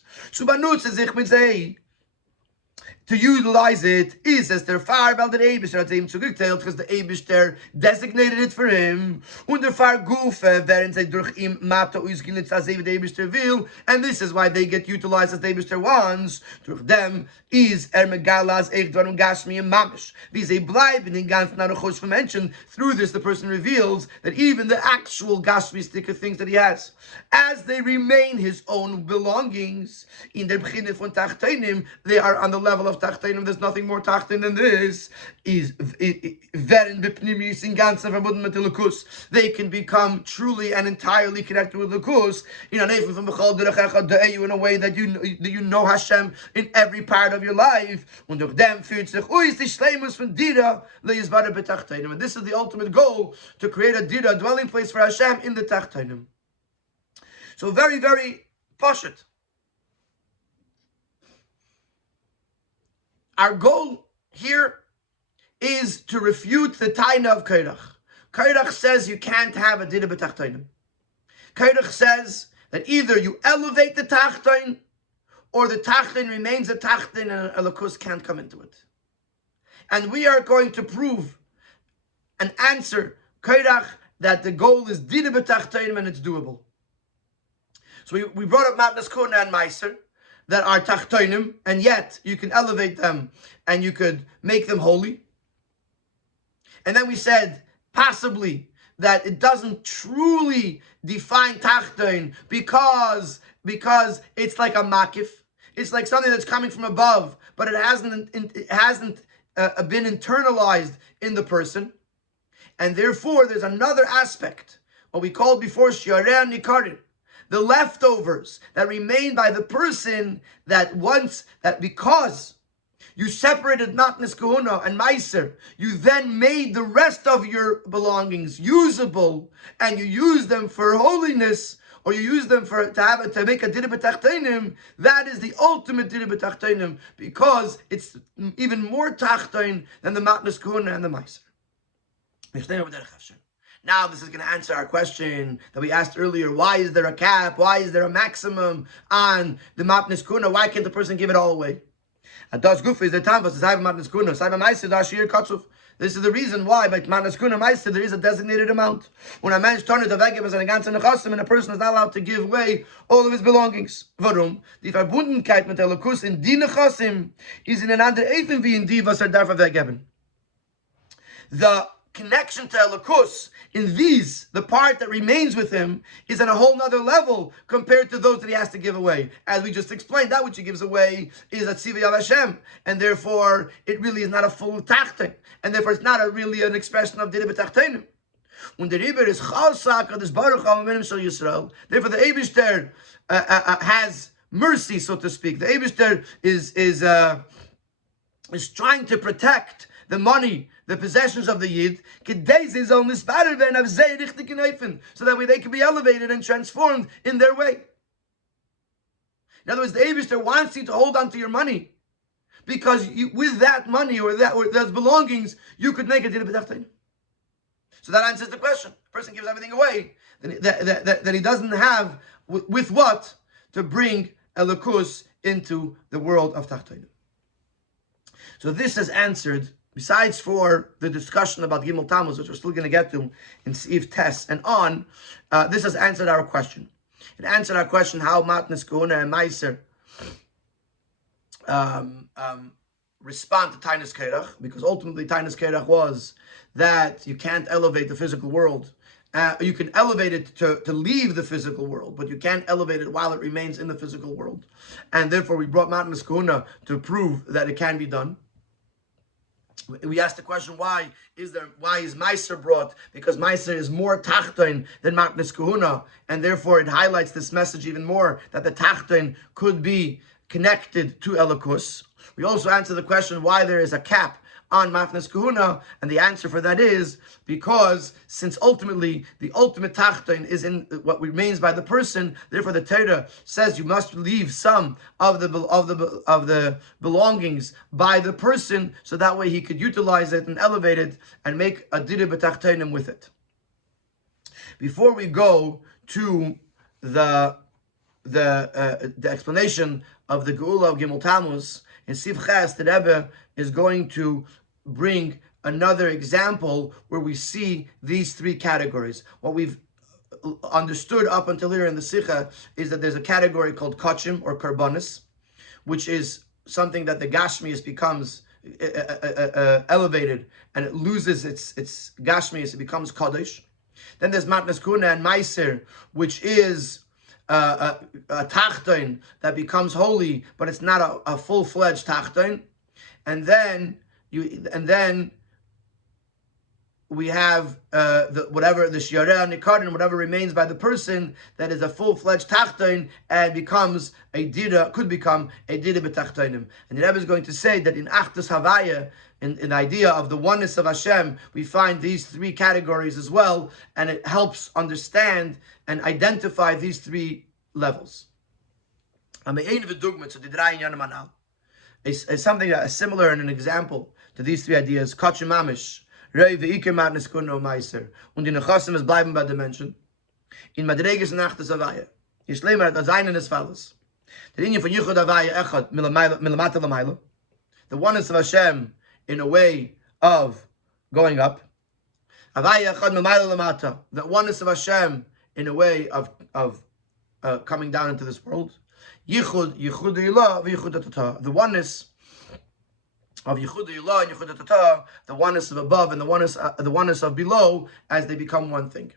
To utilize it is as der Far, weil der Eibischter hat ihm zugeteilt, because the Eibischter designated it for him. Und der Far Gufe, während sie durch ihm Mata ausgenutzt, als der Eibischter will, and this is why they get utilized as the Eibischter wants. Durch them is megalas dvarim gashmi mamish. Wie sie bleiben in ganzen Aruchos for mention. Through this, the person reveals that even the actual gashmi sticker things that he has, as they remain his own belongings, in der Beginne von Tachtonim, they are on the level of Tachtonim. There's nothing more Tachton than this. Is verin b'pnimis in ganzen verbunden mit Lukus. They can become truly and entirely connected with Lukus. In a way that you know Hashem in every part of your life. Und durch dem fühlt sich die Shleimus von Dira le'yizvara b'Tachtonim. And this is the ultimate goal, to create a Dira, dwelling place for Hashem in the Tachtonim. So very, very pashut. Our goal here is to refute the taina of Korach. Korach says you can't have a dira b'tachtonim. Korach says that either you elevate the tachton, or the tachton remains a tachton and a lakus can't come into it. And we are going to prove and answer Korach that the goal is dira b'tachtonim and it's doable. So we brought up Matnas Kuna and Meiser that are tachtonim, and yet you can elevate them and you could make them holy. And then we said possibly that it doesn't truly define tachton because it's like a makif. It's like something that's coming from above, but it hasn't been internalized in the person. And therefore, there's another aspect, what we called before shiarei nikarin, the leftovers that remain by the person that because you separated matnas kahuna and meiser, you then made the rest of your belongings usable, and you use them for holiness, or you use them to make a dira b'tachtenim. That is the ultimate dira b'tachtenim, because it's even more tachtein than the matnas kahuna and the meiser. Now this is going to answer our question that we asked earlier. Why is there a cap? Why is there a maximum on the matnas kahuna? Why can't the person give it all away? This is the reason why by matnas kahuna meiser there is a designated amount. When a man started to veggive as an ganzen nechasim, and a person is not allowed to give away all of his belongings. Warum? Die Verbundenkeit mit der Elokus in die nechasim is in another even wie in die was darf weggeben. The connection to Elokus in these, the part that remains with him, is on a whole nother level compared to those that he has to give away. As we just explained, that which he gives away is a tzivui of Hashem, and therefore it really is not a full tachton, and therefore it's not really an expression of dira b'tachtenim. When the river is chalsak this baruch ha'aminim shel Yisrael, therefore the Eibishter has mercy, so to speak. The Eibishter is trying to protect the money, the possessions of the Yid, so that way they can be elevated and transformed in their way. In other words, the Eibishter wants you to hold on to your money, because with that money or those belongings, you could make a dira b'tachtenim. So that answers the question. The person gives everything away that he doesn't have with what to bring Elokus into the world of tachtenim. So this has answered. Besides for the discussion about Gimel Tammuz, which we're still going to get to in Seif Tes and on, this has answered our question. It answered our question how matnas kahuna and meiser respond to Tainas Korach, because ultimately Tainas Korach was that you can't elevate the physical world. You can elevate it to leave the physical world, but you can't elevate it while it remains in the physical world. And therefore we brought matnas kahuna to prove that it can be done. We asked the question, why is meiser brought? Because meiser is more tachton than matnas kahuna, and therefore it highlights this message even more, that the tachton could be connected to Elokus. We also answered the question why there is a cap on matnas kahuna, and the answer for that is because since ultimately the ultimate tachton is in what remains by the person, therefore the Torah says you must leave some of the belongings by the person, so that way he could utilize it and elevate it and make a dira b'tachtenim with it. Before we go to the explanation of the Geula of Gimel Tammuz in Seif Ches, the Rebbe is going to bring another example where we see these three categories. What we've understood up until here in the Sikha is that there's a category called kachim or karbonis, which is something that the gashmius becomes elevated and it loses its gashmius, it becomes kadosh. Then there's matnas kahuna and meiser, which is a tachton that becomes holy, but it's not a full-fledged tachton. And then we have the shiarei nikarin, whatever remains by the person, that is a full-fledged tachton and could become a dira b'tachtenim. And the Rebbe is going to say that in Achdus Havaya, in the idea of the oneness of Hashem, we find these three categories as well, and it helps understand and identify these three levels. Is something that is similar and an example to these three ideas. Kachim mamish, rei ve'ikir matnas kahuna meiser, und die nechasim es bleiben bei der Menschen. In Madreges Nachtes Havaya, Yishleimer hat azaynen es falles. Der Inyan von Yichud Havaya echad milamata l'mayla, the oneness of Hashem in a way of going up. Havaya echad milayla l'mata, the oneness of Hashem in a way of coming down into this world. Yichud Ilah v'Yichud Atata, the oneness of Yichud Ilah and Yichud Atata, the oneness of above and the oneness of below, as they become one thing.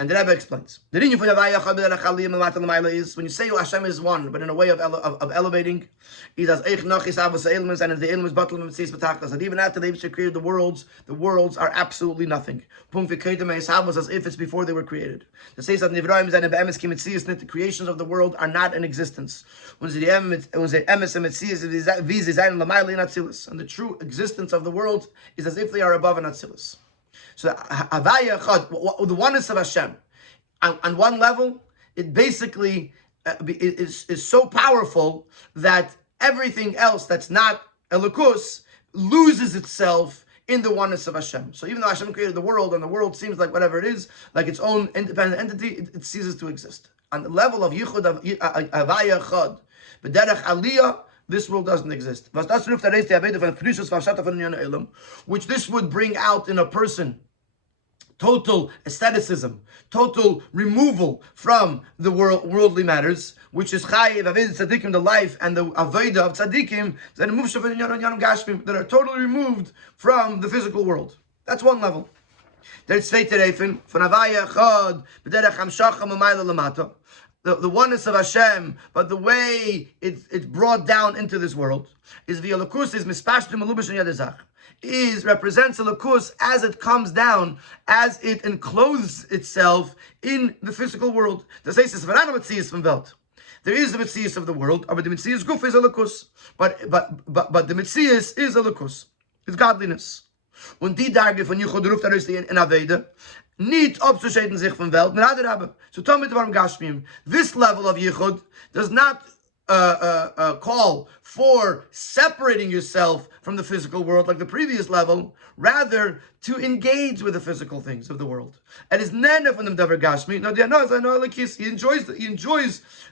And the Rebbe explains. The reason for Havaya Echad B'derech Aliyah L'mata L'mayla is when you say Hashem is one, but in a way of elevating, he says Eich Nachis Avos Eilmes, and the Eilmes Batel Mitzis B'tachtas. That even after the Yibshah created the worlds are absolutely nothing. Punkt V'Kedem Eis Havos, as if it's before they were created. The says that Nivraim Zayin Be'emes Ki Mitzias, the creations of the world are not in existence. When the Emes and Mitzias V'Zi Zayin L'mayla in Atzilus, and the true existence of the world is as if they are above in Atzilus. So Havaya Echad, the oneness of Hashem, on one level, it basically is so powerful that everything else that's not Elokus loses itself in the oneness of Hashem. So even though Hashem created the world, and the world seems like whatever it is, like its own independent entity, it ceases to exist. On the level of Yichud Havaya Echad, B'derech Aliyah, this world doesn't exist. Which this would bring out in a person total asceticism, total removal from the worldly matters, which is chayiv avodah tzaddikim, the life and the avodah of tzaddikim, that are totally removed from the physical world. That's one level. There's the oneness of Hashem, but the way it's brought down into this world is via lakus, is mispashtim alubish and yadezach. Represents a lakus as it comes down, as it encloses itself in the physical world. There is the Metzias of the world, but the Metzias guf is a lakus. But the Metzias is a lakus. It's godliness. Und die Tage von Yichud ruft in Aveda, nicht abzuschäden sich von Welt, so damit warum Gashmim. This level of Yichud does not call for separating yourself from the physical world like the previous level, rather to engage with the physical things of the world. And is none from them davar gashmi. No, he enjoys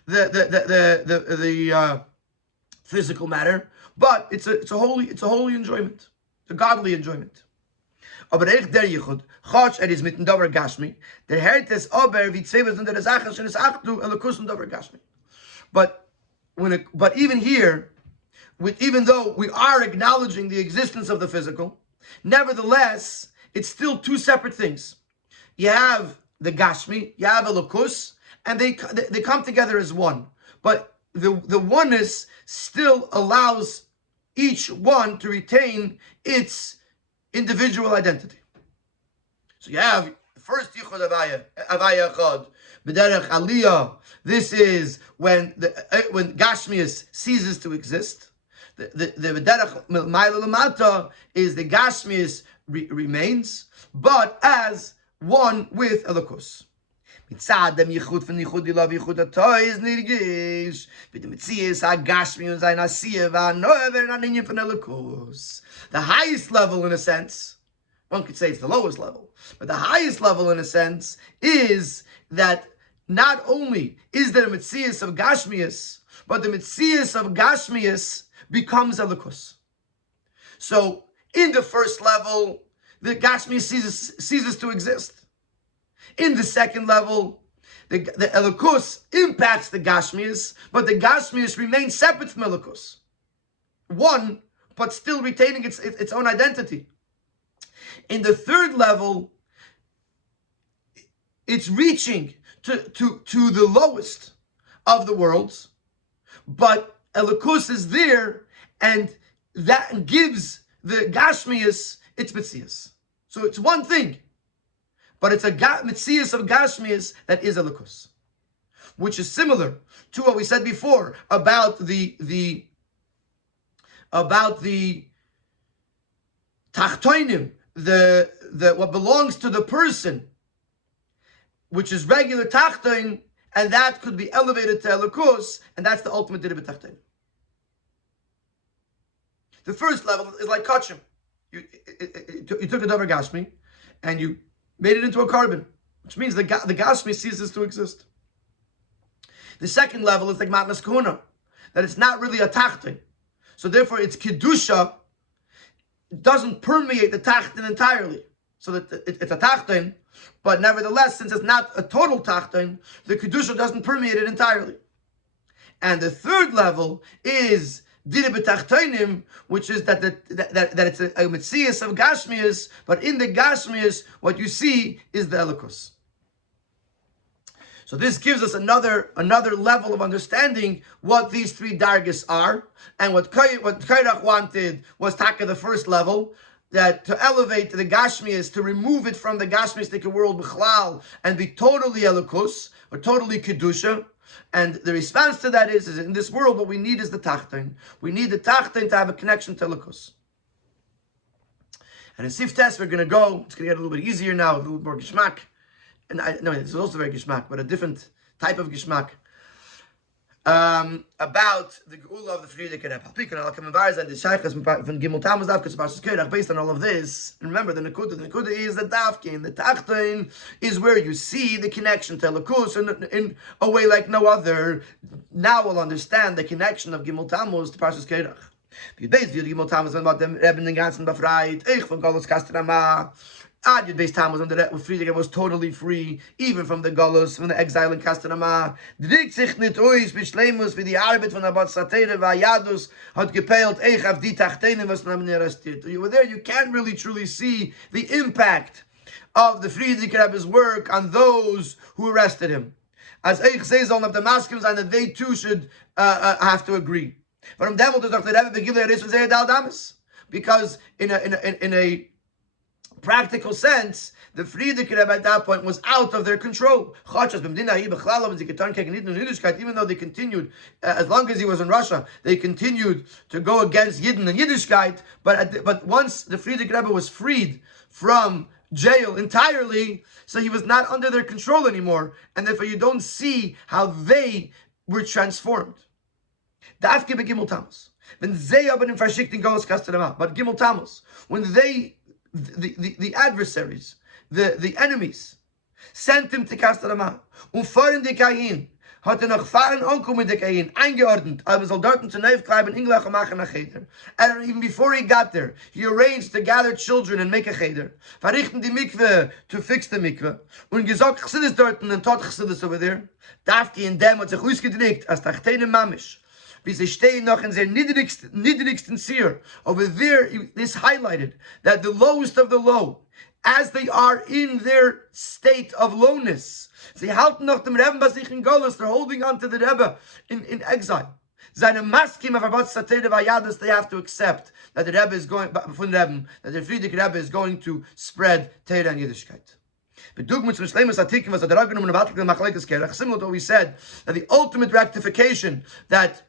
the physical matter, but it's a holy enjoyment, it's a godly enjoyment. Aber der Yichud, Chach is mitten davar gashmi. Der Hert ist aber wie zwei unter der Sache schon ist achtu elokus und davar gashmi. But even here, even though we are acknowledging the existence of the physical, nevertheless, it's still two separate things. You have the Gashmi, you have Elokus, and they come together as one. But the oneness still allows each one to retain its individual identity. So you have first Yichud Havaya Echad, B'derech Aliyah. This is when Gashmius ceases to exist. The B'derech Mayla L'mata is the Gashmius remains, but as one with Elokus. Mitzad dem Yichud von Yichud Ilav Yichud Atoy is nirgish. With the Mitzias HaGashmi and Zayin HaSiyah v'Hanover and Aninyan von Elokus. The highest level, in a sense, one could say it's the lowest level, but the highest level, in a sense, is that not only is there a Metzias of Gashmias, but the Metzias of Gashmias becomes Elokus. So, in the first level, the Gashmias ceases to exist. In the second level, the Elokus impacts the Gashmias, but the Gashmias remain separate from Elokus. One, but still retaining its own identity. In the third level, it's reaching to the lowest of the worlds, but Elokus is there, and that gives the Gashmias its Metzias. So it's one thing, but it's a Metzias of Gashmias that is Elokus, which is similar to what we said before about the Tachtoinim, the what belongs to the person, which is regular Tachtoin, and that could be elevated to Elokus, and that's the ultimate Dira B'Tachtoin. The first level is like Kachim. You took a Davar Gashmi, and you made it into a carbon, which means the Gashmi ceases to exist. The second level is like Matnas Kahuna, that it's not really a Tachtoin. So therefore, its Kedusha doesn't permeate the Tachton entirely. So that it's a Tachton, but nevertheless, since it's not a total Tachton, the Kedusha doesn't permeate it entirely. And the third level is Dira B'Tachtonim, which is that it's a Metzias of Gashmias, but in the Gashmias, what you see is the Elokus. So this gives us another level of understanding what these three dargis are, and what Korach wanted was taka the first level, that to elevate the Gashmias, to remove it from the Gashmiistic world b'chlal and be totally Elokus or totally Kedusha. And the response to that is in this world what we need is the Tachton. We need the Tachton to have a connection to Elokus. And in Sif Test we're going to go, it's going to get a little bit easier now, a little more Gishmak. And no, it's also very Gishmak, but a different type of Gishmak. About the Geula of the Friedrich Rebbe. Based on all of this, and remember the Nekuda is the Davkin, the Tachton is where you see the connection to Elokus in a way like no other. Now we'll understand the connection of Gimel Tammuz to Parshas Korach. Gimel Tammuz about them Rebbe den ganzen befreit. Ich von Golos Kastrama. Yud Beis Tammuz on the Friedrich was totally free, even from the Golos, from the exile in Kastanama. Driegt sich nicht aus, beschleimus, wie die Arbeit von Abad Satere Vayadus hat gepeilt, eich auf die Tachtenen, was man arrestiert. You were there, you can't really truly see the impact of the Friedrich Rebbe's work on those who arrested him. As eich says on of the Maskims, and that they too should have to agree. But devil does not the Rebbe begin there is very Damas, because in a practical sense, the Friedrich Rebbe at that point was out of their control. Even though they continued, as long as he was in Russia, they continued to go against Yidden and Yiddishkeit. But once the Friedrich Rebbe was freed from jail entirely, so he was not under their control anymore, and therefore you don't see how they were transformed. But Gimel Tammuz, when they the adversaries, the enemies, sent him to Kastarama. Fahren die Kain, hat noch fahren ankommen die Kain, eingeordnet, soll dort zu Neufkleiben Inglach machen a cheder. And even before he got there, he arranged to gather children and make a cheder. Verrichten die Mikve, to fix the Mikve. Und gesagt, Chassidus dort und tot Chassidus over there. Darf die in dem hat sich ausgedrückt, als Tachtene Mamisch. Wie sie stehen noch in their niedrigsten Seer. Over there, this highlighted that the lowest of the low, as they are in their state of lowness, sie halten noch dem Rebbe bei sich in Golos, they're holding on to the Rebbe in exile. Seine Maskim of Abad Satere Vayadus, they have to accept that the Rebbe is going, that the Friedrich Rebbe is going to spread Torah and Yiddishkeit. Similar to what we said, that the ultimate rectification that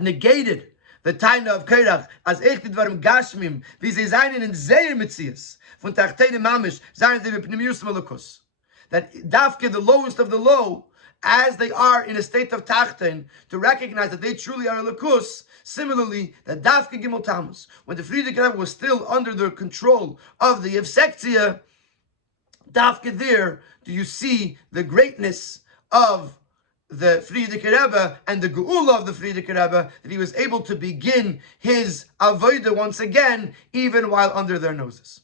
negated the Taina of Korach, as echtet varim Gashmim, wie sie seinen in Seir Metzias, von Tachtene Mamish, seien sie bepnimius Malakus. That Dafke, the lowest of the low, as they are in a state of Tachten, to recognize that they truly are Lakus. Similarly, that Dafke Gimel Tammuz, when the Friedrich Rebbe was still under the control of the Yevsektia, Dafke there, do you see the greatness of the Friedrich Rebbe and the Geula of the Friedrich Rebbe, that he was able to begin his avodah once again, even while under their noses.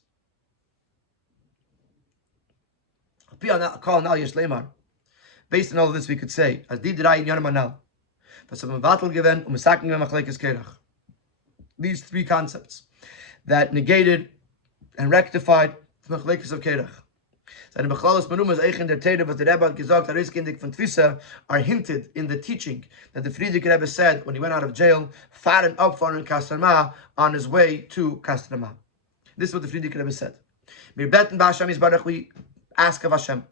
Based on all of this, we could say, as these three concepts that negated and rectified the Machlekes of Korach. Seine Bechalos Manumas Eichen der Teire, was the Rebbe had gesagt, Ariskindik von Tvisa, are hinted in the teaching that the Friedrich Rebbe said when he went out of jail, fahren abfahren in Kastarma, on his way to Kastarma. This is what the Friedrich Rebbe said. Mir beten b'Hashem Yisbarach, we ask of Hashem.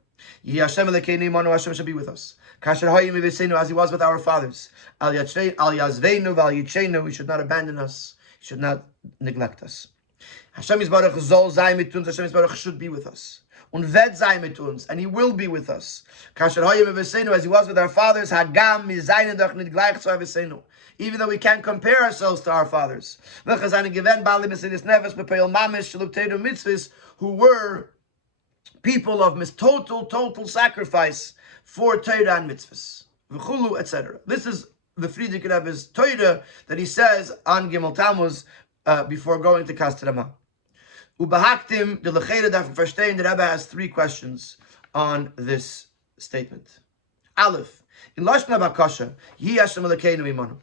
Yehi Hashem Elokeinu imanu, Hashem shall be with us. Kasher hoyim v'seinu, as he was with our fathers. Al yazveinu v'al yitzheinu, he should not abandon us, he should not neglect us. Hashem Yisbarach zol zay mit uns, Hashem Yisbarach should be with us. Und vet sei mit uns, and he will be with us. Kasher hoyim v'seinu, as he was with our fathers, hagam mi zayne doch nit gleich zu v'seinu. Even though we can't compare ourselves to our fathers. Who were people of total sacrifice for Torah and mitzvahs, etc. This is the Friedrich Rebbe's Torah that he says on Gimel Tammuz before going to Kastarama. Ubahaktim de lechera darf verstehen. The Rebbe has three questions on this statement. Aleph, in Lashna Bakasha, Yi Hashem Elokeinu imanu.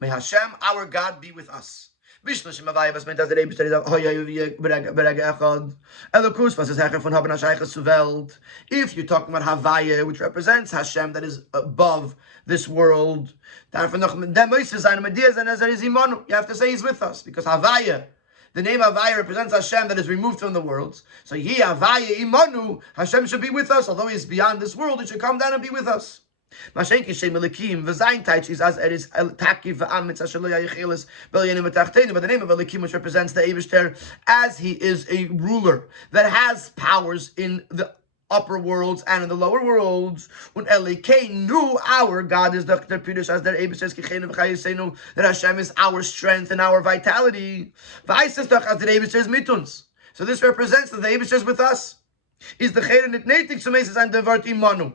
May Hashem, our God, be with us. Bishlashim Avaya, was meint, dass der Eibischter ist, berege echad. Elokus, was ist Hecher von haben Hashaychas zu Welt. If you're talking about Havaya, which represents Hashem, that is above this world, you have to say he's with us, because Havaya, the name Havaya represents Hashem that is removed from the worlds. So he, Havaya Imanu, Hashem should be with us, although he's beyond this world, he should come down and be with us. But the name of Elikim, which represents the Eibishter, as he is a ruler that has powers in the upper worlds and in the lower worlds. When Elikenu, our God, is the Pirush as their Eibishter, that Hashem is our strength and our vitality. So this represents that the Eibishter is with us. Is the Cherenit so and the Vart Imanu.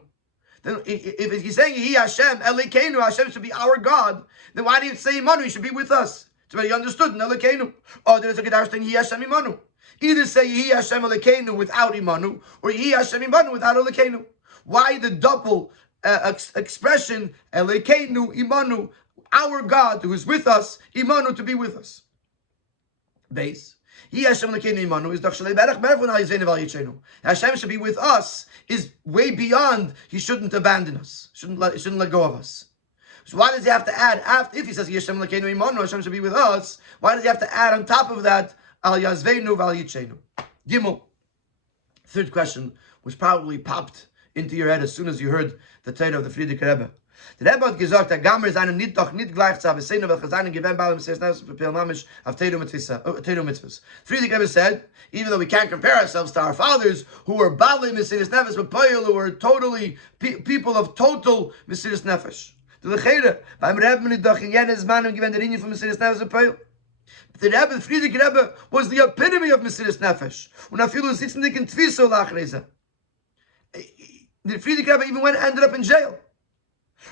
Then if he's saying he Hashem, Elikenu, Hashem should be our God, then why do you say Imanu? He should be with us. It's already understood in Elikenu. Oh, there's a Kedash thing, he Hashem Imanu. Either say he Hashem Elikenu without Imanu, or he Hashem Imanu without Elikenu. Why the double expression, Elikenu, Imanu, our God who is with us, Imanu to be with us? Base. He Hashem Elokeinu Imanu is Dachshalei Berach Mervun Al Yizveinu Val Yitzenu. Hashem should be with us is way beyond. He shouldn't abandon us. Shouldn't let go of us. So why does he have to add after? If he says Hashem Elokeinu Imanu, Hashem should be with us. Why does he have to add on top of that Al Yizveinu Val Yitzenu? Gimel. Third question was probably popped into your head as soon as you heard the title of the Friedrich Rebbe. The Rebbe hat gesagt, der Gamer ist einem nicht gleich zu haben, sehen, welche seinen gewähren bei dem Sesnes für Pil Mamish auf Teru Mitzvahs. Friedrich Rebbe said, even though we can't compare ourselves to our fathers who were badly Mesiris Nefesh, but Poyel who were totally people of total Mesiris Nefesh. The Lechere, beim Rebbe nicht doch in jenes Mann gewähren der Linie von Mesiris Nefesh und Poyel. The Rebbe, Friedrich Rebbe, was the epitome of Mesiris Nefesh. Und viele sitzen nicht in Tviso lachrese. The Friedrich Rebbe even ended up in jail.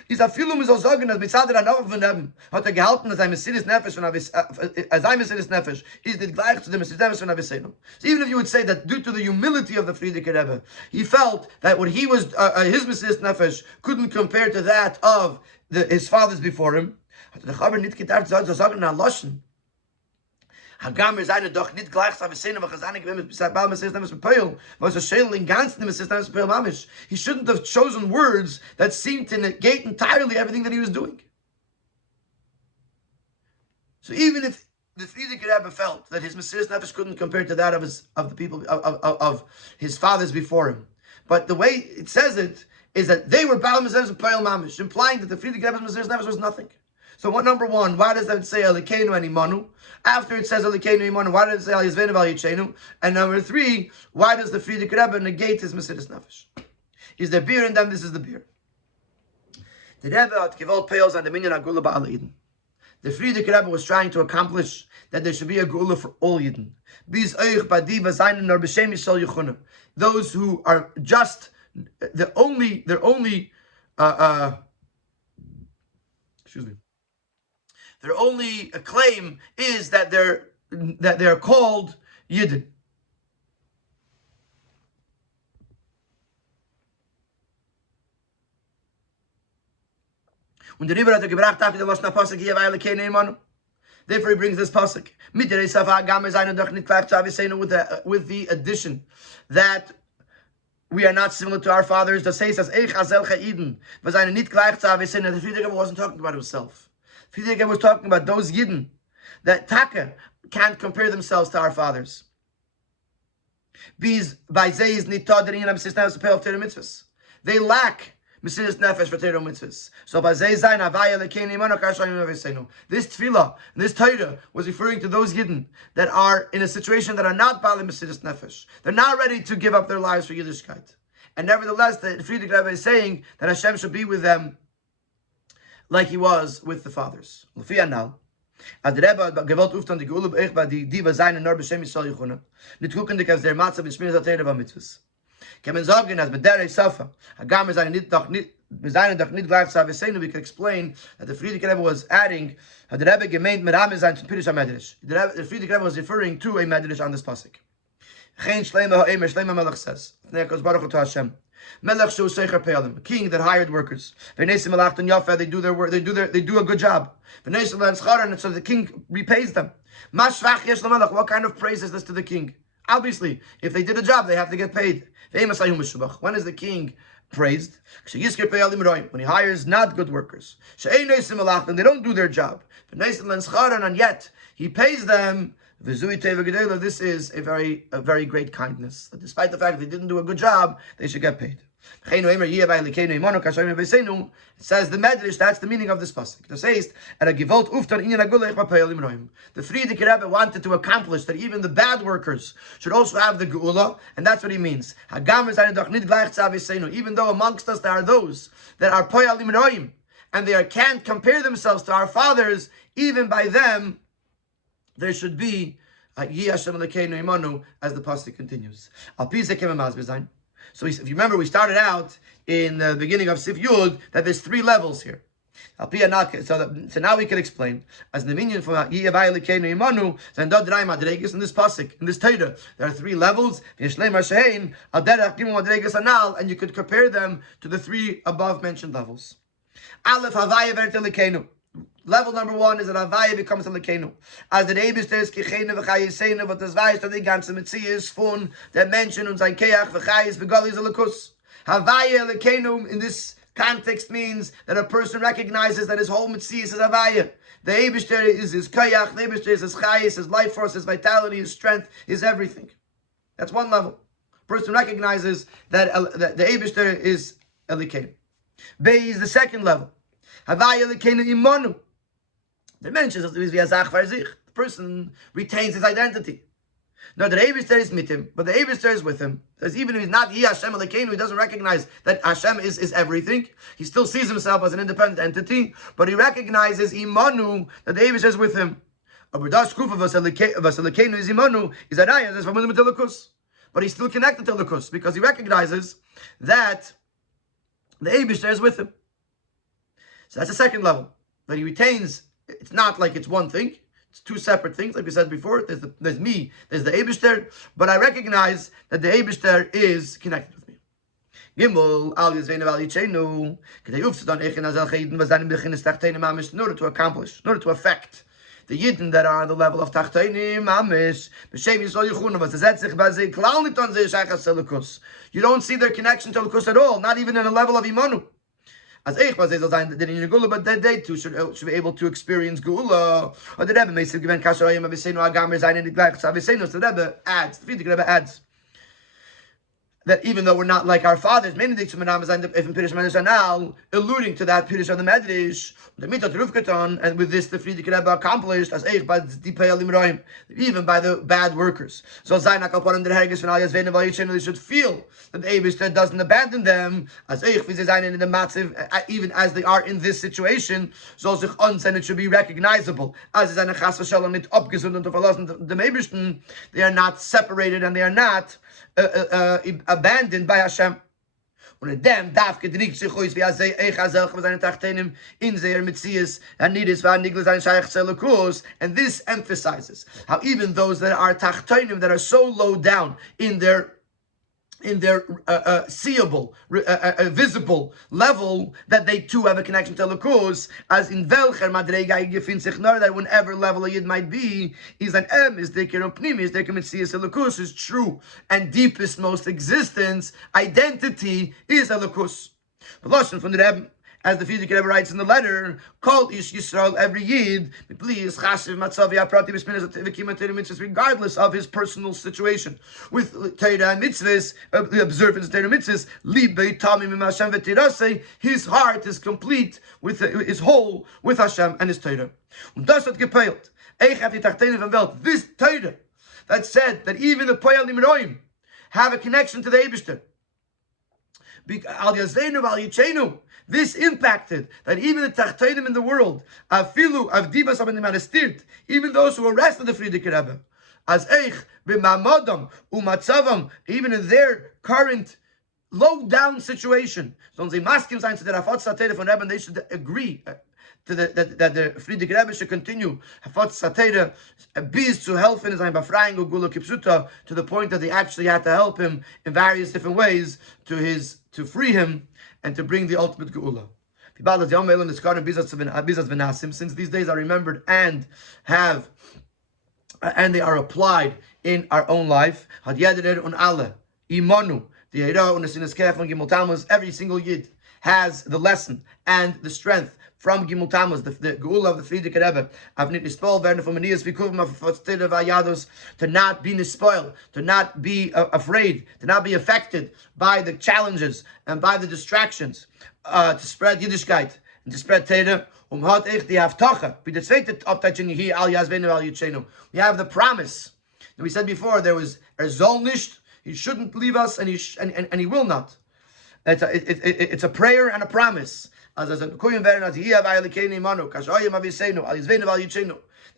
Is a film is also sagen, dass mit Zader an von dem hat gehalten, dass ein Messias Nefesh von as ein Messias Nefesh is nicht gleich zu dem Messias Nefesh von Avicenna. So even if you would say that due to the humility of the Friedrich Rebbe, he felt that what he was his Messias Nefesh couldn't compare to that of his fathers before him. Hat der Chaber nicht gedacht, so sagen na loschen. Hagam is eine doch nicht gleich zu Avicenna, was eine gewinnt mit Baal Messias Nefesh mit Peil, was a shell in ganzen Messias Nefesh Peil mamish. He shouldn't have chosen words that seemed to negate entirely everything that he was doing. So even if the Friedrich Rebbe felt that his Messias Nefesh couldn't compare to that of his fathers before him, but the way it says it is that they were Baal Messias Peil mamish, implying that the Friedrich Rebbe's Messias Nefesh was nothing. So what number one, why does that say Elikenu and Imanu? After it says Elikenu Imanu, why does it say Al Yizveinu Val Yitzenu? And number three, why does the Friedrich Rebbe negate his Mesiris Nefesh? Is there beer in them? This is the beer. The Rebbe had gewollt peils on the minyan agula ba'al Yidden. The Friedrich Rebbe was trying to accomplish that there should be a gula for all Yidden. Bis euch badi v'zaynen nor b'shem yisol yichuna. Those who are just their only their only claim is that they're called Yidden. When the Rebbe had gebracht after the Lashna Pasuk hier weil keine Imanu. Therefore he brings this pasuk. Mit der Safa Gamer seine doch nicht gleich zu Avicenna with the addition that we are not similar to our fathers. The says as Eich Azel Chayiden was eine nicht gleich zu Avicenna. The Friedrich wasn't talking about himself. Friedrich was talking about those Yidden that Taka can't compare themselves to our fathers. They lack Mesiris Nefesh for Torah mitzvahs. So this tefillah, this Torah was referring to those Yidden that are in a situation that are not Bali Mesiris Nefesh. They're not ready to give up their lives for Yiddishkeit. And nevertheless, the Friedrich Rebbe is saying that Hashem should be with them like he was with the fathers. Now, as the Rebbe gewollt uftan die Geule beich bei die Diva seine nur b'shem Yisrael yichuna. Nicht gucken dich als der Matzav in Shmiras HaTorah v'mitzvahs. Kann man sagen, as b'derei Safa, Hagam seine nicht gleich zu Avicenna, we can explain that the Friedrich Rebbe was adding, the Rebbe gemeint Merame sein zum Pirush HaMedrash. The Friedrich Rebbe was referring to a Medrash on this pasuk. Chen Shleima ha'emer, Shleima Melech says, Baruch to Hashem. Melech shu seicher pe'alim, a king that hired workers. V'neisim malachtan yafa, they do their work, they do a good job. V'neisim l'enscharan, so the king repays them. Mashvach yesh l'melech, what kind of praise is this to the king? Obviously, if they did a job, they have to get paid. When is the king praised? When he hires not good workers. And they don't do their job. And yet, he pays them. This is a very great kindness. Despite the fact that they didn't do a good job, they should get paid. It says the Medrash, that's the meaning of this pasuk. It says, the Frierdiker Rebbe wanted to accomplish that even the bad workers should also have the geula, and that's what he means. Even though amongst us there are those that are poyalim roim, and they can't compare themselves to our fathers, even by them, there should be Yi Hashem Elokeinu Imanu, as the pasuk continues. So if you remember, we started out in the beginning of Sif Yud that there's 3 levels here. So now we can explain. As the minion from Yi Elokeinu Imanu, in this pasuk, in this Torah, there are 3 levels. And you could compare them to the 3 above mentioned levels. Aleph Havaya V'Eret Elokeinu. Level number 1 is that Havaya becomes a Lekenu. As the Eibishter is Kichene V'Chayesenu, but das weiß, dass die ganze Metzies von der Menschen und sein Keach V'Chayes V'Gali Zelakus. Havaya Lekenu in this context means that a person recognizes that his whole Metzies is Havaya. The Eibishter is his Keach, the Eibishter is his Chayes, his life force, his vitality, his strength, his everything. That's one level. A person recognizes that the Eibishter is Elikenu. Bay is the second level. Havaya Elikenu Imanu. The mentions of the person retains his identity. No, the Eibishter is with him, but the Eibishter is with him. Because even if he's not Yi Hashem Elokeinu, he doesn't recognize that Hashem is everything. He still sees himself as an independent entity, but he recognizes Imanu, that the Eibishter is with him. But he's still connected to Lukus because he recognizes that the Eibishter is with him. So that's the second level. That he retains. It's not like it's one thing. It's 2 separate things, like we said before. There's me, there's the Eibishter, but I recognize that the Eibishter is connected with me. Gimel, al Yizveinu al Yichenu, Kedei Ufsadan Echen Azal Chayidin Vazanim Bechinis Tachtenim Mamish, in order to accomplish, in order to affect the Yidden that are on the level of Tachtenim Mamish, B'Shem Yisrael Yichunu, Vazazetzich Bazei, Klal Niton Zeh Shachas Selikus. You don't see their connection to Lukus at all, not even in a level of Imanu. As Eich was able to in Gula, but they too should be able to experience Gula. Or the Rebbe may say, given Kasharayim Avisenu Agamer Zayin in the Glach Avisenu. So the Rebbe adds, the Frierdiker Rebbe adds that even though we're not like our fathers, many things from Menam Zayin if in Pirish Medrash, alluding to that Pirish of the Medrash, the Mitot Ruvkaton, and with this the Frierdiker Rebbe accomplished as Eich by Dipei Alimroim, even by the bad workers. So Zayin Akalponim der Herges von Al Yazveinu Val Yichenu, they should feel that the Eibishter doesn't abandon them as Eich wie sie sein in the Matziv, even as they are in this situation, so sich uns, and it should be recognizable as is eine Chas v'Shalom nicht abgesund und verlassen the Eibishter. They are not separated and they are not abandoned by Hashem. Und dem darf gedrückt sich aus wie Eich Azelch mit seinen Tachtenim in their Metzias and Nidis va Niglas ein Shaykh Selikus, and this emphasizes how even those that are Tachtenim that are so low down in their seeable, visible level, that they too have a connection to Lukus, as in welcher Madrega gefindt sich nur, that whenever level a Yid might be, is an is der Pnimi, is der Metzias Lukus, is true and deepest, most existence, identity is a Lukus. The lesson from the Rebbe, as the Frierdiker Rebbe writes in the letter, Kol Ish Yisrael, every Yid, please, regardless of his personal situation, with Torah and mitzvahs, the observance of Torah and mitzvahs, his heart is complete, is whole with Hashem and his Torah. This Torah that said that even the Poyalim Roim have a connection to the Eibishter. Al Yazveinu Al Yichenu. This impacted that even the Tachtenim in the world, Afilu Avdivas Abanimanistir, even those who arrested the Frierdiker Rebbe, as Eich b'Mamadam u'Matzavam, even in their current low down situation, so they maskim sign to the Rafat Sater from Rebbe, and they should agree that the Friedrich Rebbe should continue bees to help in his to the point that they actually had to help him in various different ways to free him and to bring the ultimate geula. Since these days are remembered and they are applied in our own life, every single yid has the lesson and the strength from Gimel Tammuz, the geula of the Friedrich Rebbe, to not be nispoiled, to not be afraid, to not be affected by the challenges and by the distractions, to spread Yiddishkeit and to spread Torah. We have the promise. And we said before, there was Erzolnisht, he shouldn't leave us, and he will not. It's a prayer and a promise. That the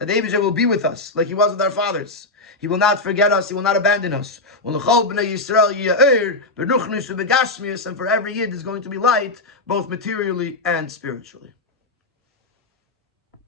Eibusher will be with us like he was with our fathers. He will not forget us. He will not abandon us. And for every yid is going to be light, both materially and spiritually.